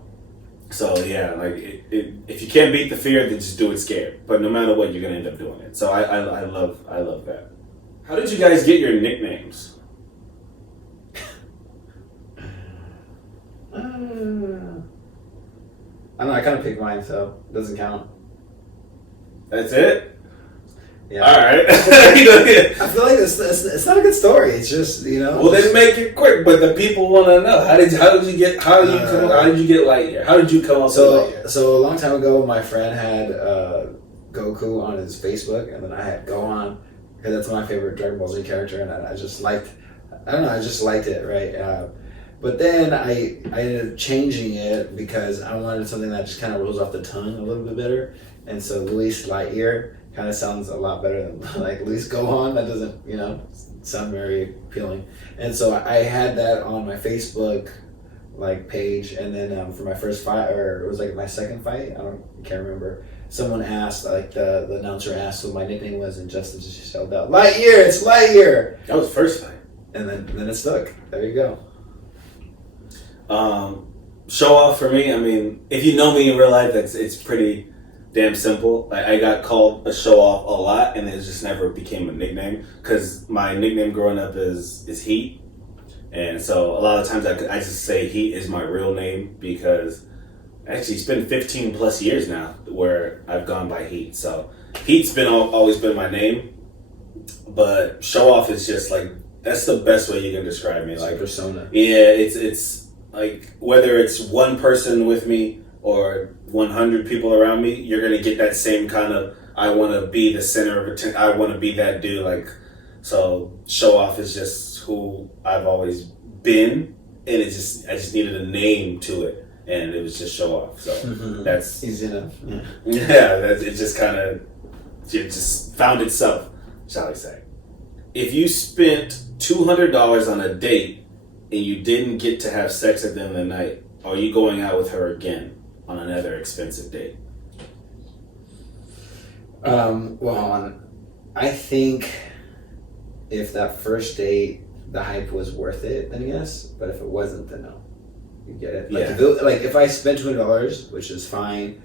So yeah, like if you can't beat the fear, then just do it scared. But no matter what, you're gonna end up doing it. So I love that. How did you guys get your nicknames? I don't know. I kind of picked mine, so it doesn't count. That's it. Yeah. All right. I feel like it's not a good story. It's just, you know. Well, then make it quick. But the people want to know how did you get Lightyear? How did you come up with Lightyear? So a long time ago, my friend had Goku on his Facebook, and then I had Gohan because that's my favorite Dragon Ball Z character, and I just liked. I don't know. I just liked it, right? But then I ended up changing it because I wanted something that just kind of rolls off the tongue a little bit better, and so Luis Lightyear kind of sounds a lot better than like Luis Gohan. That doesn't, you know, sound very appealing. And so I had that on my Facebook like page, and then for my first fight, or it was like my second fight, I can't remember. Someone asked, like the announcer asked what my nickname was, and Justin just yelled out, "Lightyear! It's Lightyear!" That was the first fight. And then it stuck. There you go. Show off for me. I mean, if you know me in real life, it's pretty damn simple. Like, I got called a show off a lot, and it just never became a nickname because my nickname growing up is Heat, and so a lot of times I just say Heat is my real name because actually it's been 15 plus years now where I've gone by Heat. So Heat's always been my name, but show off is just like that's the best way you can describe me. Like persona. Yeah, it's like whether it's one person with me or 100 people around me, you're gonna get that same kind of I want to be the center of attention. I want to be that dude. Like, so show off is just who I've always been, and I just needed a name to it, and it was just show off. So that's easy enough. It just kind of it just found itself, shall I say? If you spent $200 on a date and you didn't get to have sex at the end of the night, are you going out with her again on another expensive date? Well, I think if that first date, the hype was worth it, then yes. But if it wasn't, then no. You get it? Like, if I spent $200, which is fine,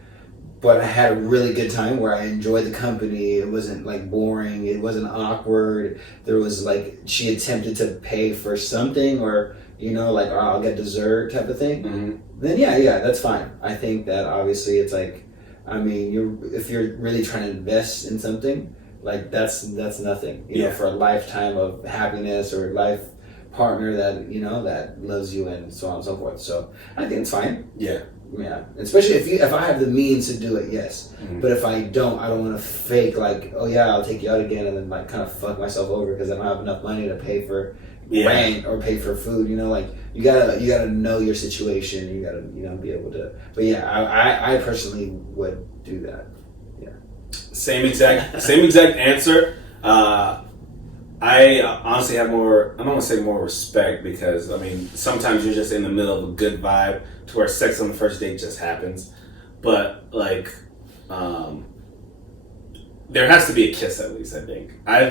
but I had a really good time where I enjoyed the company. It wasn't like boring. It wasn't awkward. There was like, she attempted to pay for something or, you know, like, oh, I'll get dessert type of thing. Mm-hmm. Then yeah, that's fine. I think that obviously it's like, I mean, if you're really trying to invest in something, like that's nothing, you know, for a lifetime of happiness or life partner that, you know, that loves you and so on and so forth. So I think it's fine. Yeah. Especially if I have the means to do it, yes. Mm-hmm. But if I don't want to fake like, oh yeah, I'll take you out again, and then like kind of fuck myself over because I don't have enough money to pay for rent or pay for food. You know, like you gotta know your situation. You gotta, you know, be able to. But yeah, I personally would do that. Yeah. Same exact answer. I honestly have more, I don't want to say more respect because, I mean, sometimes you're just in the middle of a good vibe to where sex on the first date just happens. But, like, there has to be a kiss at least, I think. There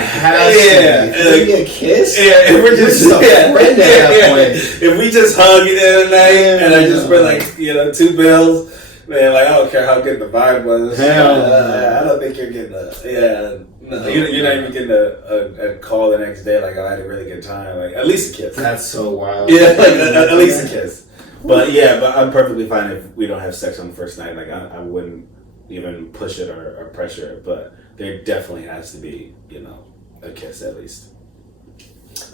has to be a kiss? Yeah, if we're just a friend at that point. If we just hug at the end of the night and I just bring, like, you know, 2 bills. Man, like, I don't care how good the vibe was. I don't think you're getting you're not even getting a call the next day, like, oh, I had a really good time. Like, at least a kiss. That's so wild. Yeah, like, at least a kiss. But I'm perfectly fine if we don't have sex on the first night. Like, I wouldn't even push it or pressure it. But there definitely has to be, you know, a kiss at least.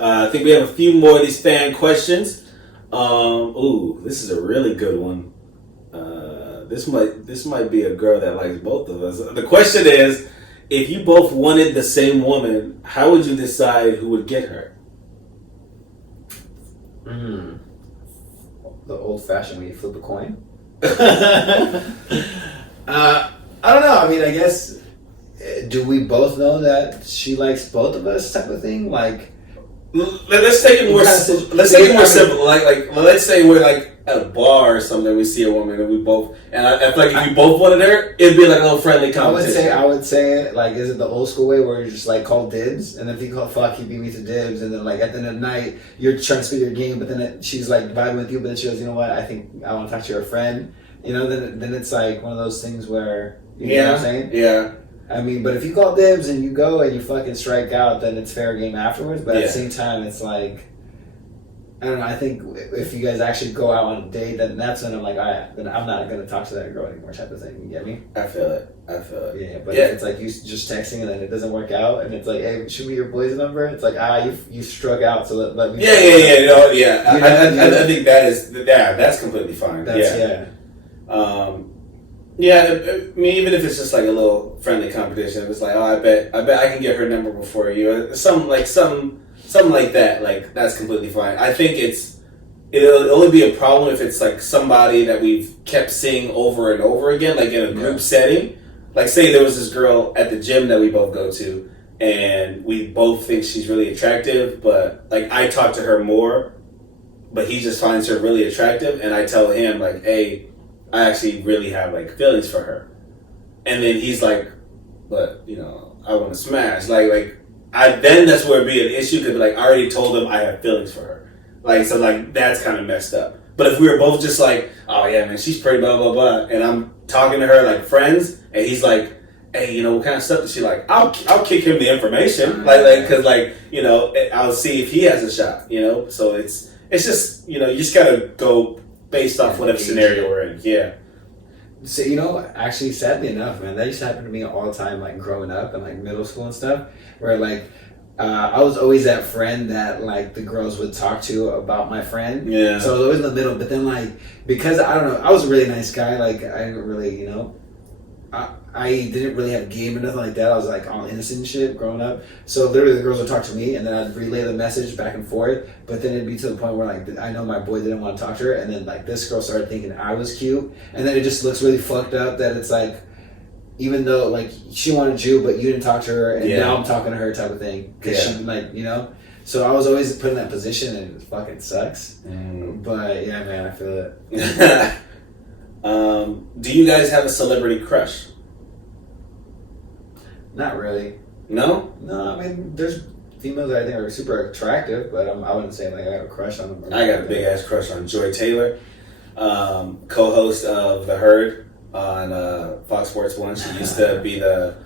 I think we have a few more of these fan questions. This is a really good one. This might be a girl that likes both of us. The question is if you both wanted the same woman, how would you decide who would get her? The old-fashioned way you flip a coin. I don't know. I mean, I guess, do we both know that she likes both of us, type of thing? Like, let's take it more. Let's take it more simple. Like, let's say we're like at a bar or something. We see a woman and we both, and I feel like if we both wanted her, it'd be like a little friendly competition. I would say, like, is it the old school way where you're just like call dibs, and then if you call fuck, you beat me to dibs, and then like at the end of the night you're trying to spit your game, but then she's like vibing with you, but then she goes, you know what? I think I want to talk to your friend. You know, then it's like one of those things where you know what I'm saying? Yeah. I mean, but if you call dibs and you go and you fucking strike out, then it's fair game afterwards. But at the same time, it's like, I don't know. I think if you guys actually go out on a date, then that's when I'm like, all right, then I'm not gonna talk to that girl anymore, type of thing. You get me? I feel it. Yeah, but if it's like you just texting and then it doesn't work out, and it's like, hey, shoot me your boy's number. It's like, you struck out, so let me. I think that's completely fine. I mean, even if it's just like a little friendly competition, it's like, oh, I bet I can get her number before you. Something like that. Like, that's completely fine. I think it'll only be a problem if it's like somebody that we've kept seeing over and over again, like in a group setting. Like, say there was this girl at the gym that we both go to, and we both think she's really attractive, but like I talk to her more, but he just finds her really attractive, and I tell him like, hey, I actually really have like feelings for her, and then he's like, but you know, I want to smash. Then that's where it'd be an issue, because like I already told him I have feelings for her, like, so like that's kind of messed up. But if we were both just like, oh yeah, man, she's pretty, blah blah blah, and I'm talking to her like friends, and he's like, hey, you know, what kind of stuff does she like? I'll kick him the information, because you know, I'll see if he has a shot, you know. So it's just, you know, you just gotta go based off whatever scenario we're in. Yeah. So, you know, actually, sadly enough, man, that used to happen to me all the time, like growing up and like middle school and stuff, where like I was always that friend that like the girls would talk to about my friend. Yeah. So I was always in the middle, but then like, because I don't know, I was a really nice guy. Like I didn't really, you know, I didn't really have game or nothing like that. I was like all innocent and shit growing up. So literally the girls would talk to me and then I'd relay the message back and forth. But then it'd be to the point where like I know my boy didn't want to talk to her, and then like this girl started thinking I was cute, and then it just looks really fucked up that it's like, even though like she wanted you but you didn't talk to her, and now I'm talking to her, type of thing, because she, like, you know. So I was always put in that position, and it fucking sucks. But yeah, man, I feel it. Do you guys have a celebrity crush? Not really. No? No, I mean, there's females that I think are super attractive, but I wouldn't say like I have a crush on them. I got a big ass crush on Joy Taylor, co-host of The Herd on Fox Sports 1. She used to be the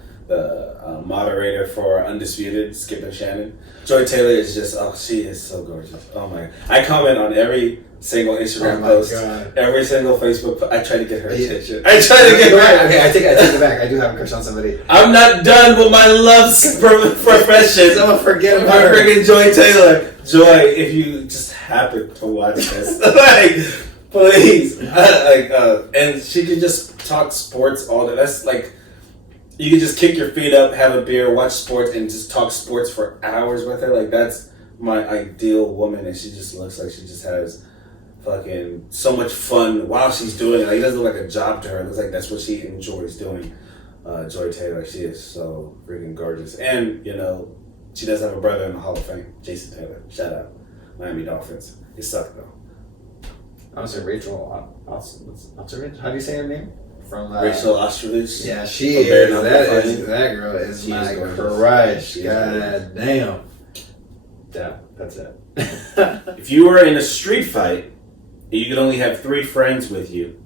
moderator for Undisputed, Skip and Shannon. Joy Taylor is just, she is so gorgeous. Oh my God. I comment on every single Instagram post, every single Facebook post. I try to get her attention. I try to get her. Okay, I take it back. I do have a crush on somebody. I'm not done with my love profession. I'm gonna forget about her. Freaking Joy Taylor. Joy, if you just happen to watch this, like, please, and she can just talk sports all day. That's like, you can just kick your feet up, have a beer, watch sports, and just talk sports for hours with her. Like, that's my ideal woman, and she just looks like she just has fucking so much fun while she's doing it. Like, it doesn't look like a job to her. It looks like that's what she enjoys doing. Joy Taylor, she is so freaking gorgeous. And, you know, she does have a brother in the Hall of Fame, Jason Taylor. Shout out. Miami Dolphins. It sucked, though. I was Rachel. How do you say her name? From Rachel Ostrovich. Yeah, she is. That girl is my crush. God damn. Yeah, that's it. If you were in a street fight and you could only have 3 friends with you,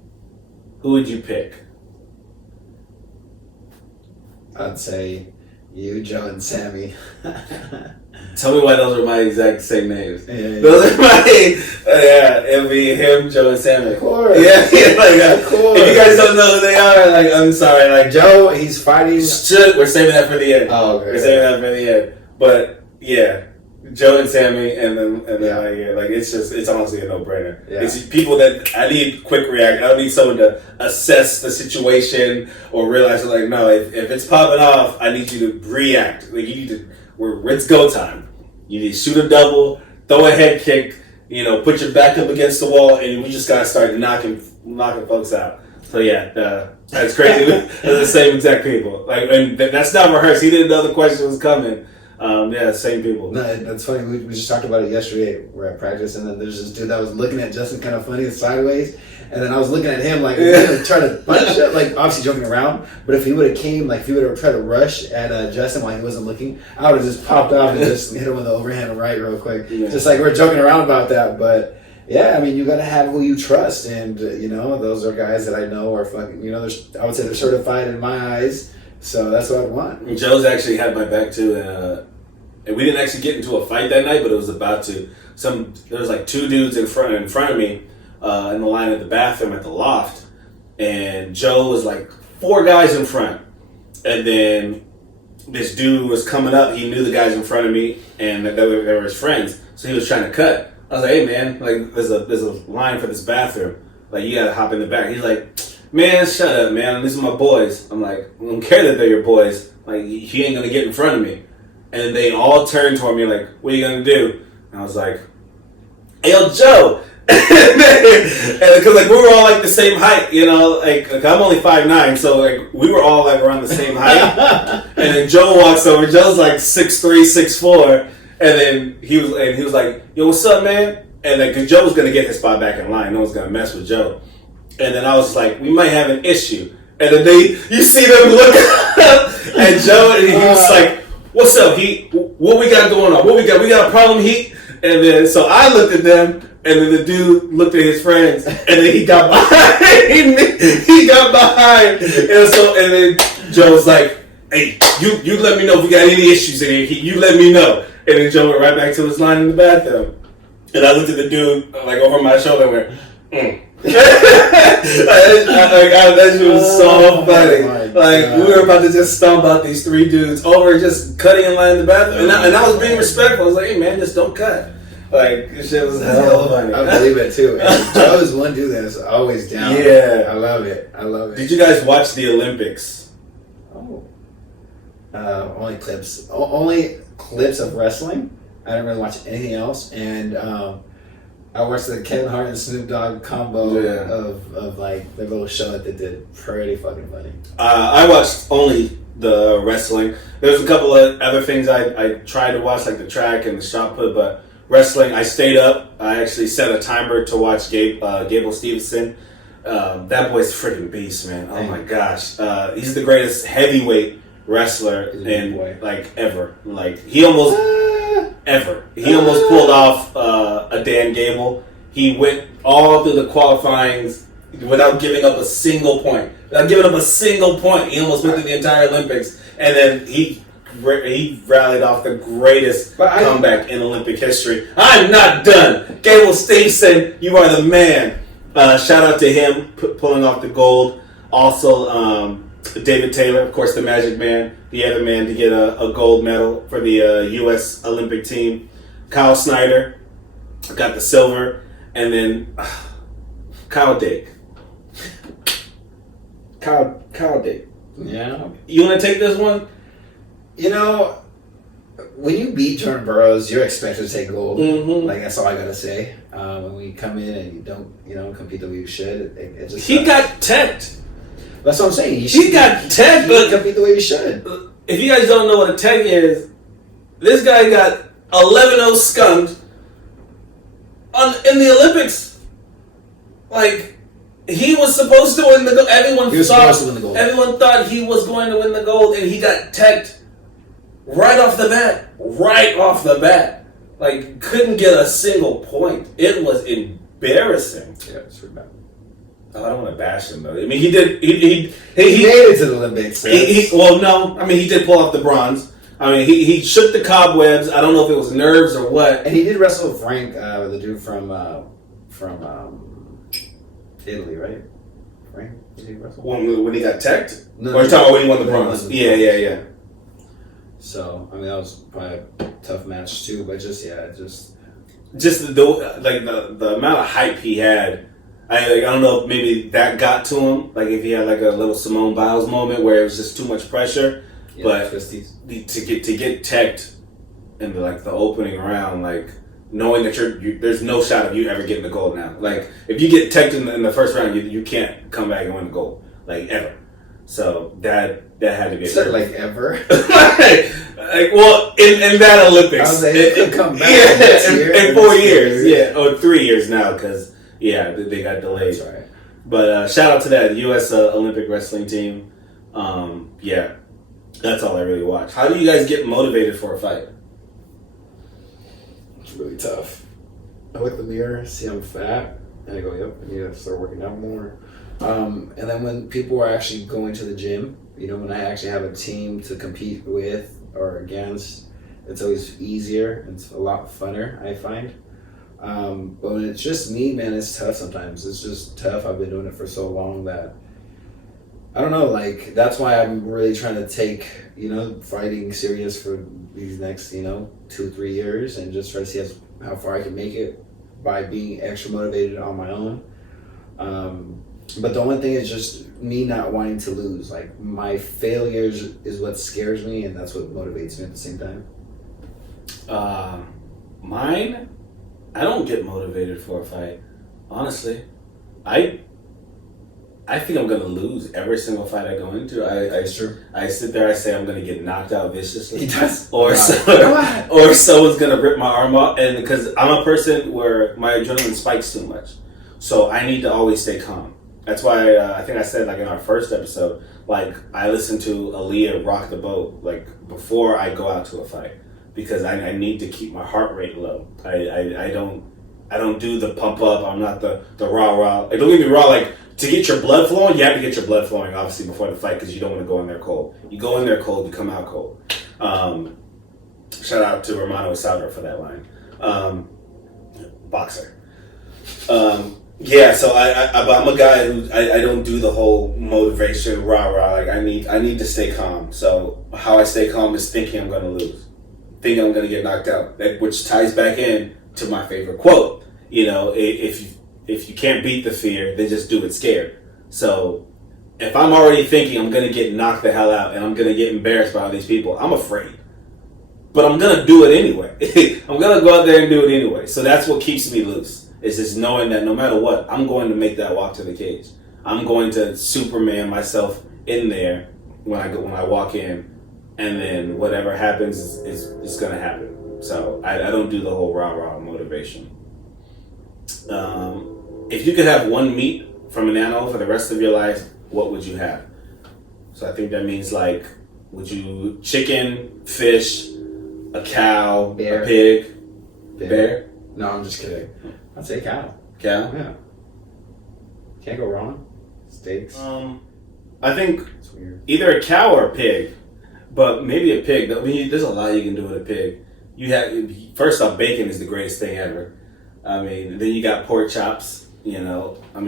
who would you pick? I'd say you, Joe, and Sammy. Tell me why those are my exact same names. Yeah. Those are my, it'll be him, Joe, and Sammy. Of course. Yeah, of course. If you guys don't know who they are, like, I'm sorry. Like, Joe, he's fighting. We're saving that for the end. Oh, okay. We're saving that for the end. But, yeah. Joe and Sammy, and then like it's honestly a no-brainer. Yeah. It's people that I need quick react. I don't need someone to assess the situation or realize like, no, if it's popping off, I need you to react. Like you need to. It's go time. You need to shoot a double, throw a head kick, put your back up against the wall, and we just gotta start knocking folks out. So yeah, that's crazy. They're the same exact people. Like, and that's not rehearsed. He didn't know the question was coming. Same people. No, that's funny. We just talked about it yesterday. We're at practice, and then there's this dude that was looking at Justin kind of funny and sideways, and then I was looking at him like trying to punch him, like obviously joking around. But if he would have if he would have tried to rush at Justin while he wasn't looking, I would have just popped off and just hit him with the overhand right real quick. Yeah. Just like we're joking around about that, but. Yeah, I mean, you got to have who you trust, and those are guys that I know are fucking. I would say they're certified in my eyes, so that's what I want. And Joe's actually had my back too, and we didn't actually get into a fight that night, but it was about to. There was like two dudes in front of me, in the line at the bathroom at the loft, and Joe was like 4 guys in front, and then this dude was coming up. He knew the guys in front of me, and they were his friends, so he was trying to cut. I was like, hey man, like there's a line for this bathroom. Like you gotta hop in the back. He's like, man, shut up, man. These are my boys. I'm like, I don't care that they're your boys. Like he ain't gonna get in front of me. And they all turned toward me like, what are you gonna do? And I was like, hey, yo, Joe. And because like we were all like the same height, like I'm only 5'9", so like we were all like around the same height. And then Joe walks over. Joe's like 6'3", 6'4". And then he was like, yo, what's up, man? And like, cause Joe was gonna get his spot back in line. No one's gonna mess with Joe. And then I was like, we might have an issue. And then you see them look up at Joe, and he was like, what's up, Heat? What we got going on? What we got? We got a problem, Heat? And then so I looked at them, and then the dude looked at his friends, and then he got behind. And then Joe was like, hey, you let me know if we got any issues in here. You let me know. And then Joe went right back to his line in the bathroom. And I looked at the dude like over my shoulder and went, that shit was so funny. Like we were about to just stomp out these 3 dudes over just cutting in line in the bathroom. And I was being respectful. I was like, hey man, just don't cut. Like this shit was hell funny. I believe it too. And Joe is one dude that's always down. Yeah. I love it. Did you guys watch the Olympics? Oh. Only clips. Only clips of wrestling. I didn't really watch anything else, and I watched the Kevin Hart and Snoop Dogg combo of like their little show that they did. Pretty fucking funny. I watched only the wrestling. There's a couple of other things I tried to watch, like the track and the shot put, but wrestling, I stayed up. I actually set a timer to watch Gable Stevenson. That boy's a freaking beast, man. Oh my gosh. He's the greatest heavyweight wrestler in like ever. Like he almost pulled off a Dan Gable. He went all through the qualifyings without giving up a single point. He almost went through the entire Olympics, and then he rallied off the greatest comeback in Olympic history. I'm not done. Gable Stevenson, you are the man. Shout out to him pulling off the gold. Also, David Taylor, of course, the Magic Man, the other man to get a gold medal for the U.S. Olympic team. Kyle Snyder got the silver, and then Kyle Dake. Kyle Dake. Yeah. You want to take this one? When you beat Jordan Burroughs, you're expected to take gold. Mm-hmm. Like that's all I gotta say. When we come in and you don't, compete the way you should, it just he got teched. That's what I'm saying. He got teched, but compete the way you should. If you guys don't know what a tech is, this guy got 11-0 skunked in the Olympics. Like he was supposed to win the gold. Everyone thought he was going to win the gold, and he got teched right off the bat. Like couldn't get a single point. It was embarrassing. Yeah, it's pretty bad. I don't want to bash him though. I mean, he did. He made it to the Olympics. He did pull off the bronze. I mean, he shook the cobwebs. I don't know if it was nerves or what. And he did wrestle with Frank, the dude from Italy, right? Frank, did he wrestle? When he got teched? No, or you talking about when he won the bronze? Yeah. So I mean that was probably a tough match too. But just the amount of hype he had. I don't know if maybe that got to him. Like if he had like a little Simone Biles moment where it was just too much pressure. yeah, But twisties. to get teched in the opening round, like knowing that there's no shot of you ever getting the gold now. Like if you get teched in the first round, you can't come back and win the gold like ever. So that had to be Like ever. well, in that Olympics, I was like, it could come back in 4 years, or 3 years now, because they got delayed. That's right. But shout out to that U.S. Olympic wrestling team. That's all I really watch. How do you guys get motivated for a fight? It's really tough. I look in the mirror, see I'm fat, and I go, yep, I need to start working out more. And then when people are actually going to the gym, when I actually have a team to compete with or against, it's always easier. It's a lot funner, I find. But when it's just me, man, it's tough sometimes. It's just tough. I've been doing it for so long that, I don't know, like, that's why I'm really trying to take, fighting serious for these next, 2-3 years and just try to see how far I can make it by being extra motivated on my own. But the one thing is just me not wanting to lose. Like, my failures is what scares me, and that's what motivates me at the same time. Mine, I don't get motivated for a fight. Honestly, I think I'm gonna lose every single fight I go into. That's true. I sit there, I say I'm gonna get knocked out viciously. He does. Or someone's gonna rip my arm off, and because I'm a person where my adrenaline spikes too much, so I need to always stay calm. That's why I think I said like in our first episode, like I listen to Aaliyah rock the boat like before I go out to a fight because I need to keep my heart rate low. I don't do the pump up. I'm not the rah rah. Like, don't get me wrong. Like to get your blood flowing, you have to get your blood flowing obviously before the fight because you don't want to go in there cold. You go in there cold, you come out cold. Shout out to Romano Sauter for that line. Boxer. So I'm a guy who I don't do the whole motivation rah rah. Like I need to stay calm. So how I stay calm is thinking I'm going to lose, thinking I'm going to get knocked out. Which ties back in to my favorite quote. If you can't beat the fear, then just do it scared. So if I'm already thinking I'm going to get knocked the hell out and I'm going to get embarrassed by all these people, I'm afraid. But I'm going to do it anyway. I'm going to go out there and do it anyway. So that's what keeps me loose. It's just knowing that no matter what, I'm going to make that walk to the cage. I'm going to Superman myself in there when I walk in, and then whatever happens is going to happen. So I don't do the whole rah-rah motivation. If you could have one meat from an animal for the rest of your life, what would you have? So I think that means like, would you chicken, fish, a cow, Bear. a pig, bear? No, I'm just kidding. I'd say cow. Cow? Yeah. Can't go wrong. Steaks. I think It's weird. either a cow or a pig, but maybe a pig. I mean, there's a lot you can do with a pig. First off, bacon is the greatest thing ever. I mean, then you got pork chops. There's a lot of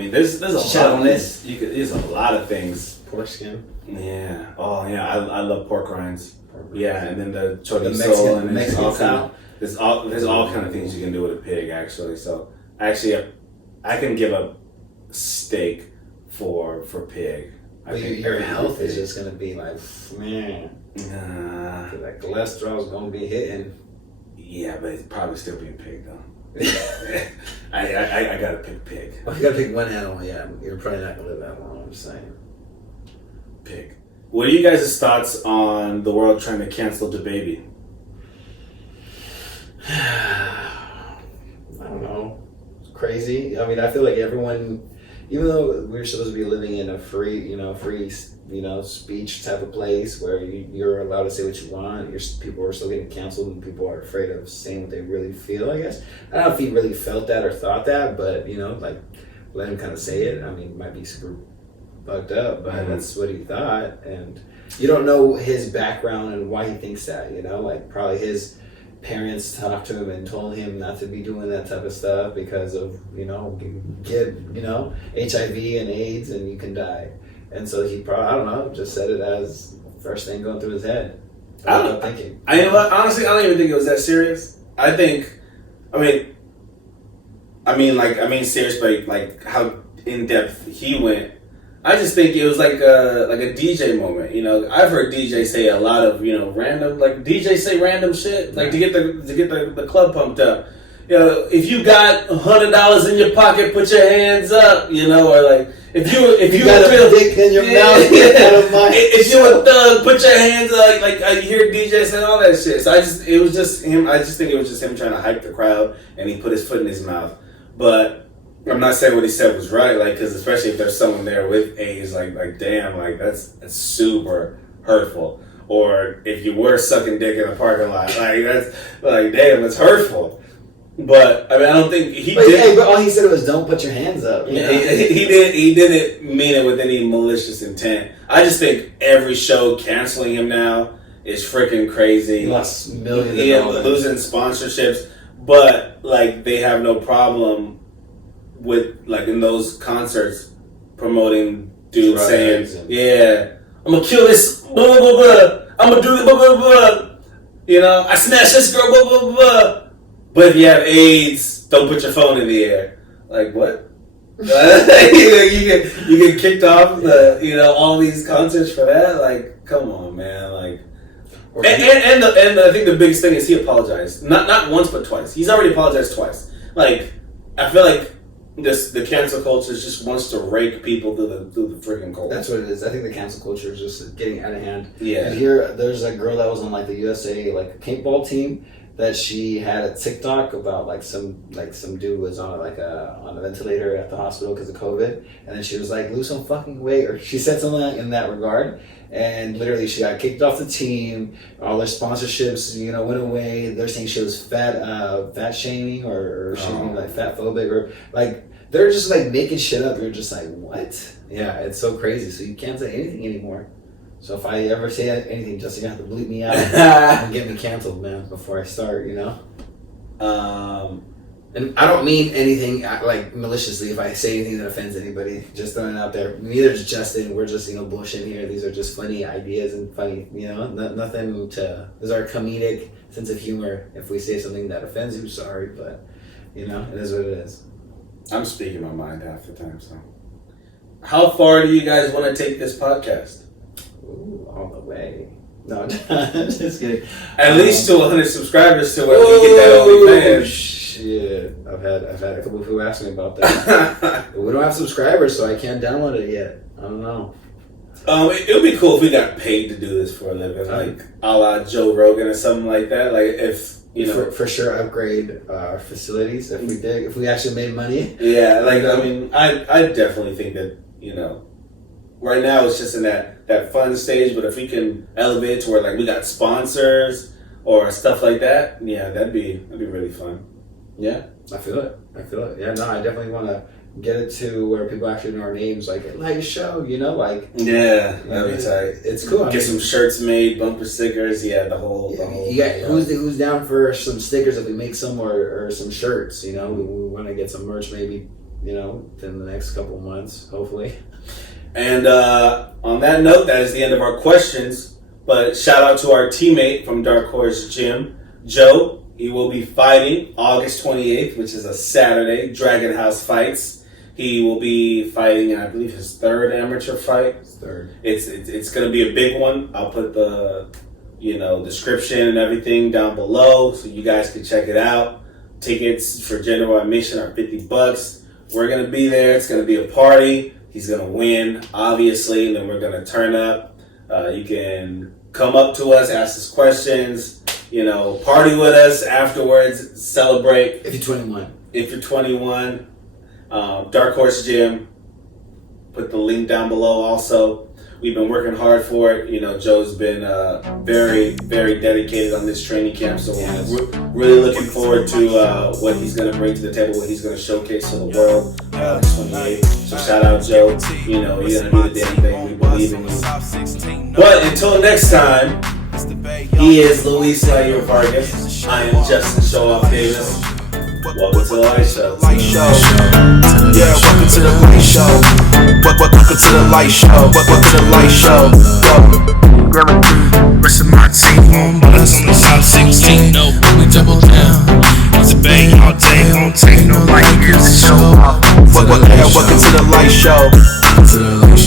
this. There's a lot of things. Pork skin. Yeah. Oh yeah. I love pork rinds. Yeah, and then the chorizo Mexican- and Mexican all style? there's all kind of things you can do with a pig actually. So actually, I can give up steak for pig. But your health is just gonna be like, man. That cholesterol's gonna be hitting. Yeah, but it's probably still be a pig though. I gotta pick pig. Well, you gotta pick one animal. Yeah, you're probably not gonna live that long. I'm just saying. Pig. What are you guys' thoughts on the world trying to cancel DaBaby? I don't know. It's crazy. I mean, I feel like everyone, even though we're supposed to be living in a free speech type of place where you're allowed to say what you want, people are still getting canceled and people are afraid of saying what they really feel, I guess. I don't know if he really felt that or thought that, but, let him kind of say it. I mean, it might be super fucked up, but that's what he thought. And you don't know his background and why he thinks that, probably his parents talked to him and told him not to be doing that type of stuff because of, get HIV and AIDS and you can die. And so he probably, I don't know, just said it as first thing going through his head. I'm thinking. Honestly, I don't even think it was that serious. I mean, serious, but like how in depth he went. I just think it was like a DJ moment. You know, I've heard DJs say a lot of random DJs say random shit to get the club pumped up. You know, if you got $100 in your pocket, put your hands up. You know, or like if you got a dick in your mouth, if you a thug, put your hands up. Like I hear DJs say all that shit. So it was just him. I just think it was just him trying to hype the crowd, and he put his foot in his mouth. But I'm not saying what he said was right, like, because especially if there's someone there with AIDS, like damn, like that's super hurtful. Or if you were sucking dick in a parking lot, like that's like damn, it's hurtful. But I mean, I don't think he did. Hey, but all he said was don't put your hands up. You know? He didn't mean it with any malicious intent. I just think every show canceling him now is freaking crazy. He lost millions of dollars. Losing sponsorships, but like they have no problem with like in those concerts promoting dudes saying, "Yeah, I'm gonna kill this, blah, blah, blah, blah. I'm gonna do this, blah, blah, blah. You know, I smashed this girl, blah, blah, blah." But if you have AIDS, don't put your phone in the air. Like what? you get kicked off all these concerts for that. Like, come on, man. Like, and I think the biggest thing is he apologized. Not once but twice. He's already apologized twice. Like, I feel like the cancel culture just wants to rake people through the freaking coals. That's what it is. I think the cancel culture is just getting out of hand. Yeah. And here, there's a girl that was on like the USA paintball team that she had a TikTok about some dude was on a ventilator at the hospital because of COVID, and then she was like, lose some fucking weight, or she said something in that regard, and literally she got kicked off the team. All their sponsorships went away. They're saying she was fat shaming or she was being like fat phobic, or like they're just like making shit up. You're just like, what? Yeah, it's so crazy. So you can't say anything anymore. So if I ever say anything, Justin, you have to bleep me out and get me canceled, man, before I start, And I don't mean anything like maliciously. If I say anything that offends anybody, just throwing it out there. Neither is Justin. We're just bullshitting here. These are just funny ideas and funny, nothing to. This is our comedic sense of humor. If we say something that offends you, sorry, but it is what it is. I'm speaking my mind half the time. So, how far do you guys want to take this podcast? Ooh, all the way. No, just kidding. At least to 100 subscribers to where we get that OnlyFans. Shit, I've had a couple of people ask me about that. We don't have subscribers, so I can't download it yet. I don't know. It would be cool if we got paid to do this for a living, like a la Joe Rogan or something like that. Like if for sure upgrade our facilities if we actually made money. Yeah, like I mean, I definitely think that right now it's just in that fun stage, but if we can elevate to where like we got sponsors or stuff like that, yeah, that'd be really fun. Yeah, I feel it. Yeah, no, I definitely want to get it to where people actually know our names, like a show, yeah, that'd be tight. It's cool. Get some shirts made, bumper stickers, the whole. Who's down for some stickers if we make some or some shirts? We want to get some merch maybe within the next couple of months, hopefully. And on that note, that is the end of our questions. But shout out to our teammate from Dark Horse Gym, Joe. He will be fighting August 28th, which is a Saturday, Dragon House Fights. He will be fighting, I believe, his third amateur fight. Third. It's going to be a big one. I'll put the description and everything down below so you guys can check it out. Tickets for general admission are $50. We're going to be there. It's going to be a party. He's going to win, obviously, and then we're going to turn up. You can come up to us, ask us questions, party with us afterwards, celebrate. If you're 21. Dark Horse Gym. Put the link down below also. We've been working hard for it. Joe's been very, very dedicated on this training camp, so we're really looking forward to what he's going to bring to the table, what he's going to showcase to the world. 28. So shout out Joe. You're going to do the damn thing. We believe in you. But until next time, he is Luis Vargas. I am Justin Showoff Davis. Welcome to the Light Show. Yeah, welcome to the Light Show. Welcome to the light show. Welcome to the light show. Rest of my team on bus on the South 16. No, we double down. It's a bang all day, won't take no light, cause it's show off. Welcome to the light show.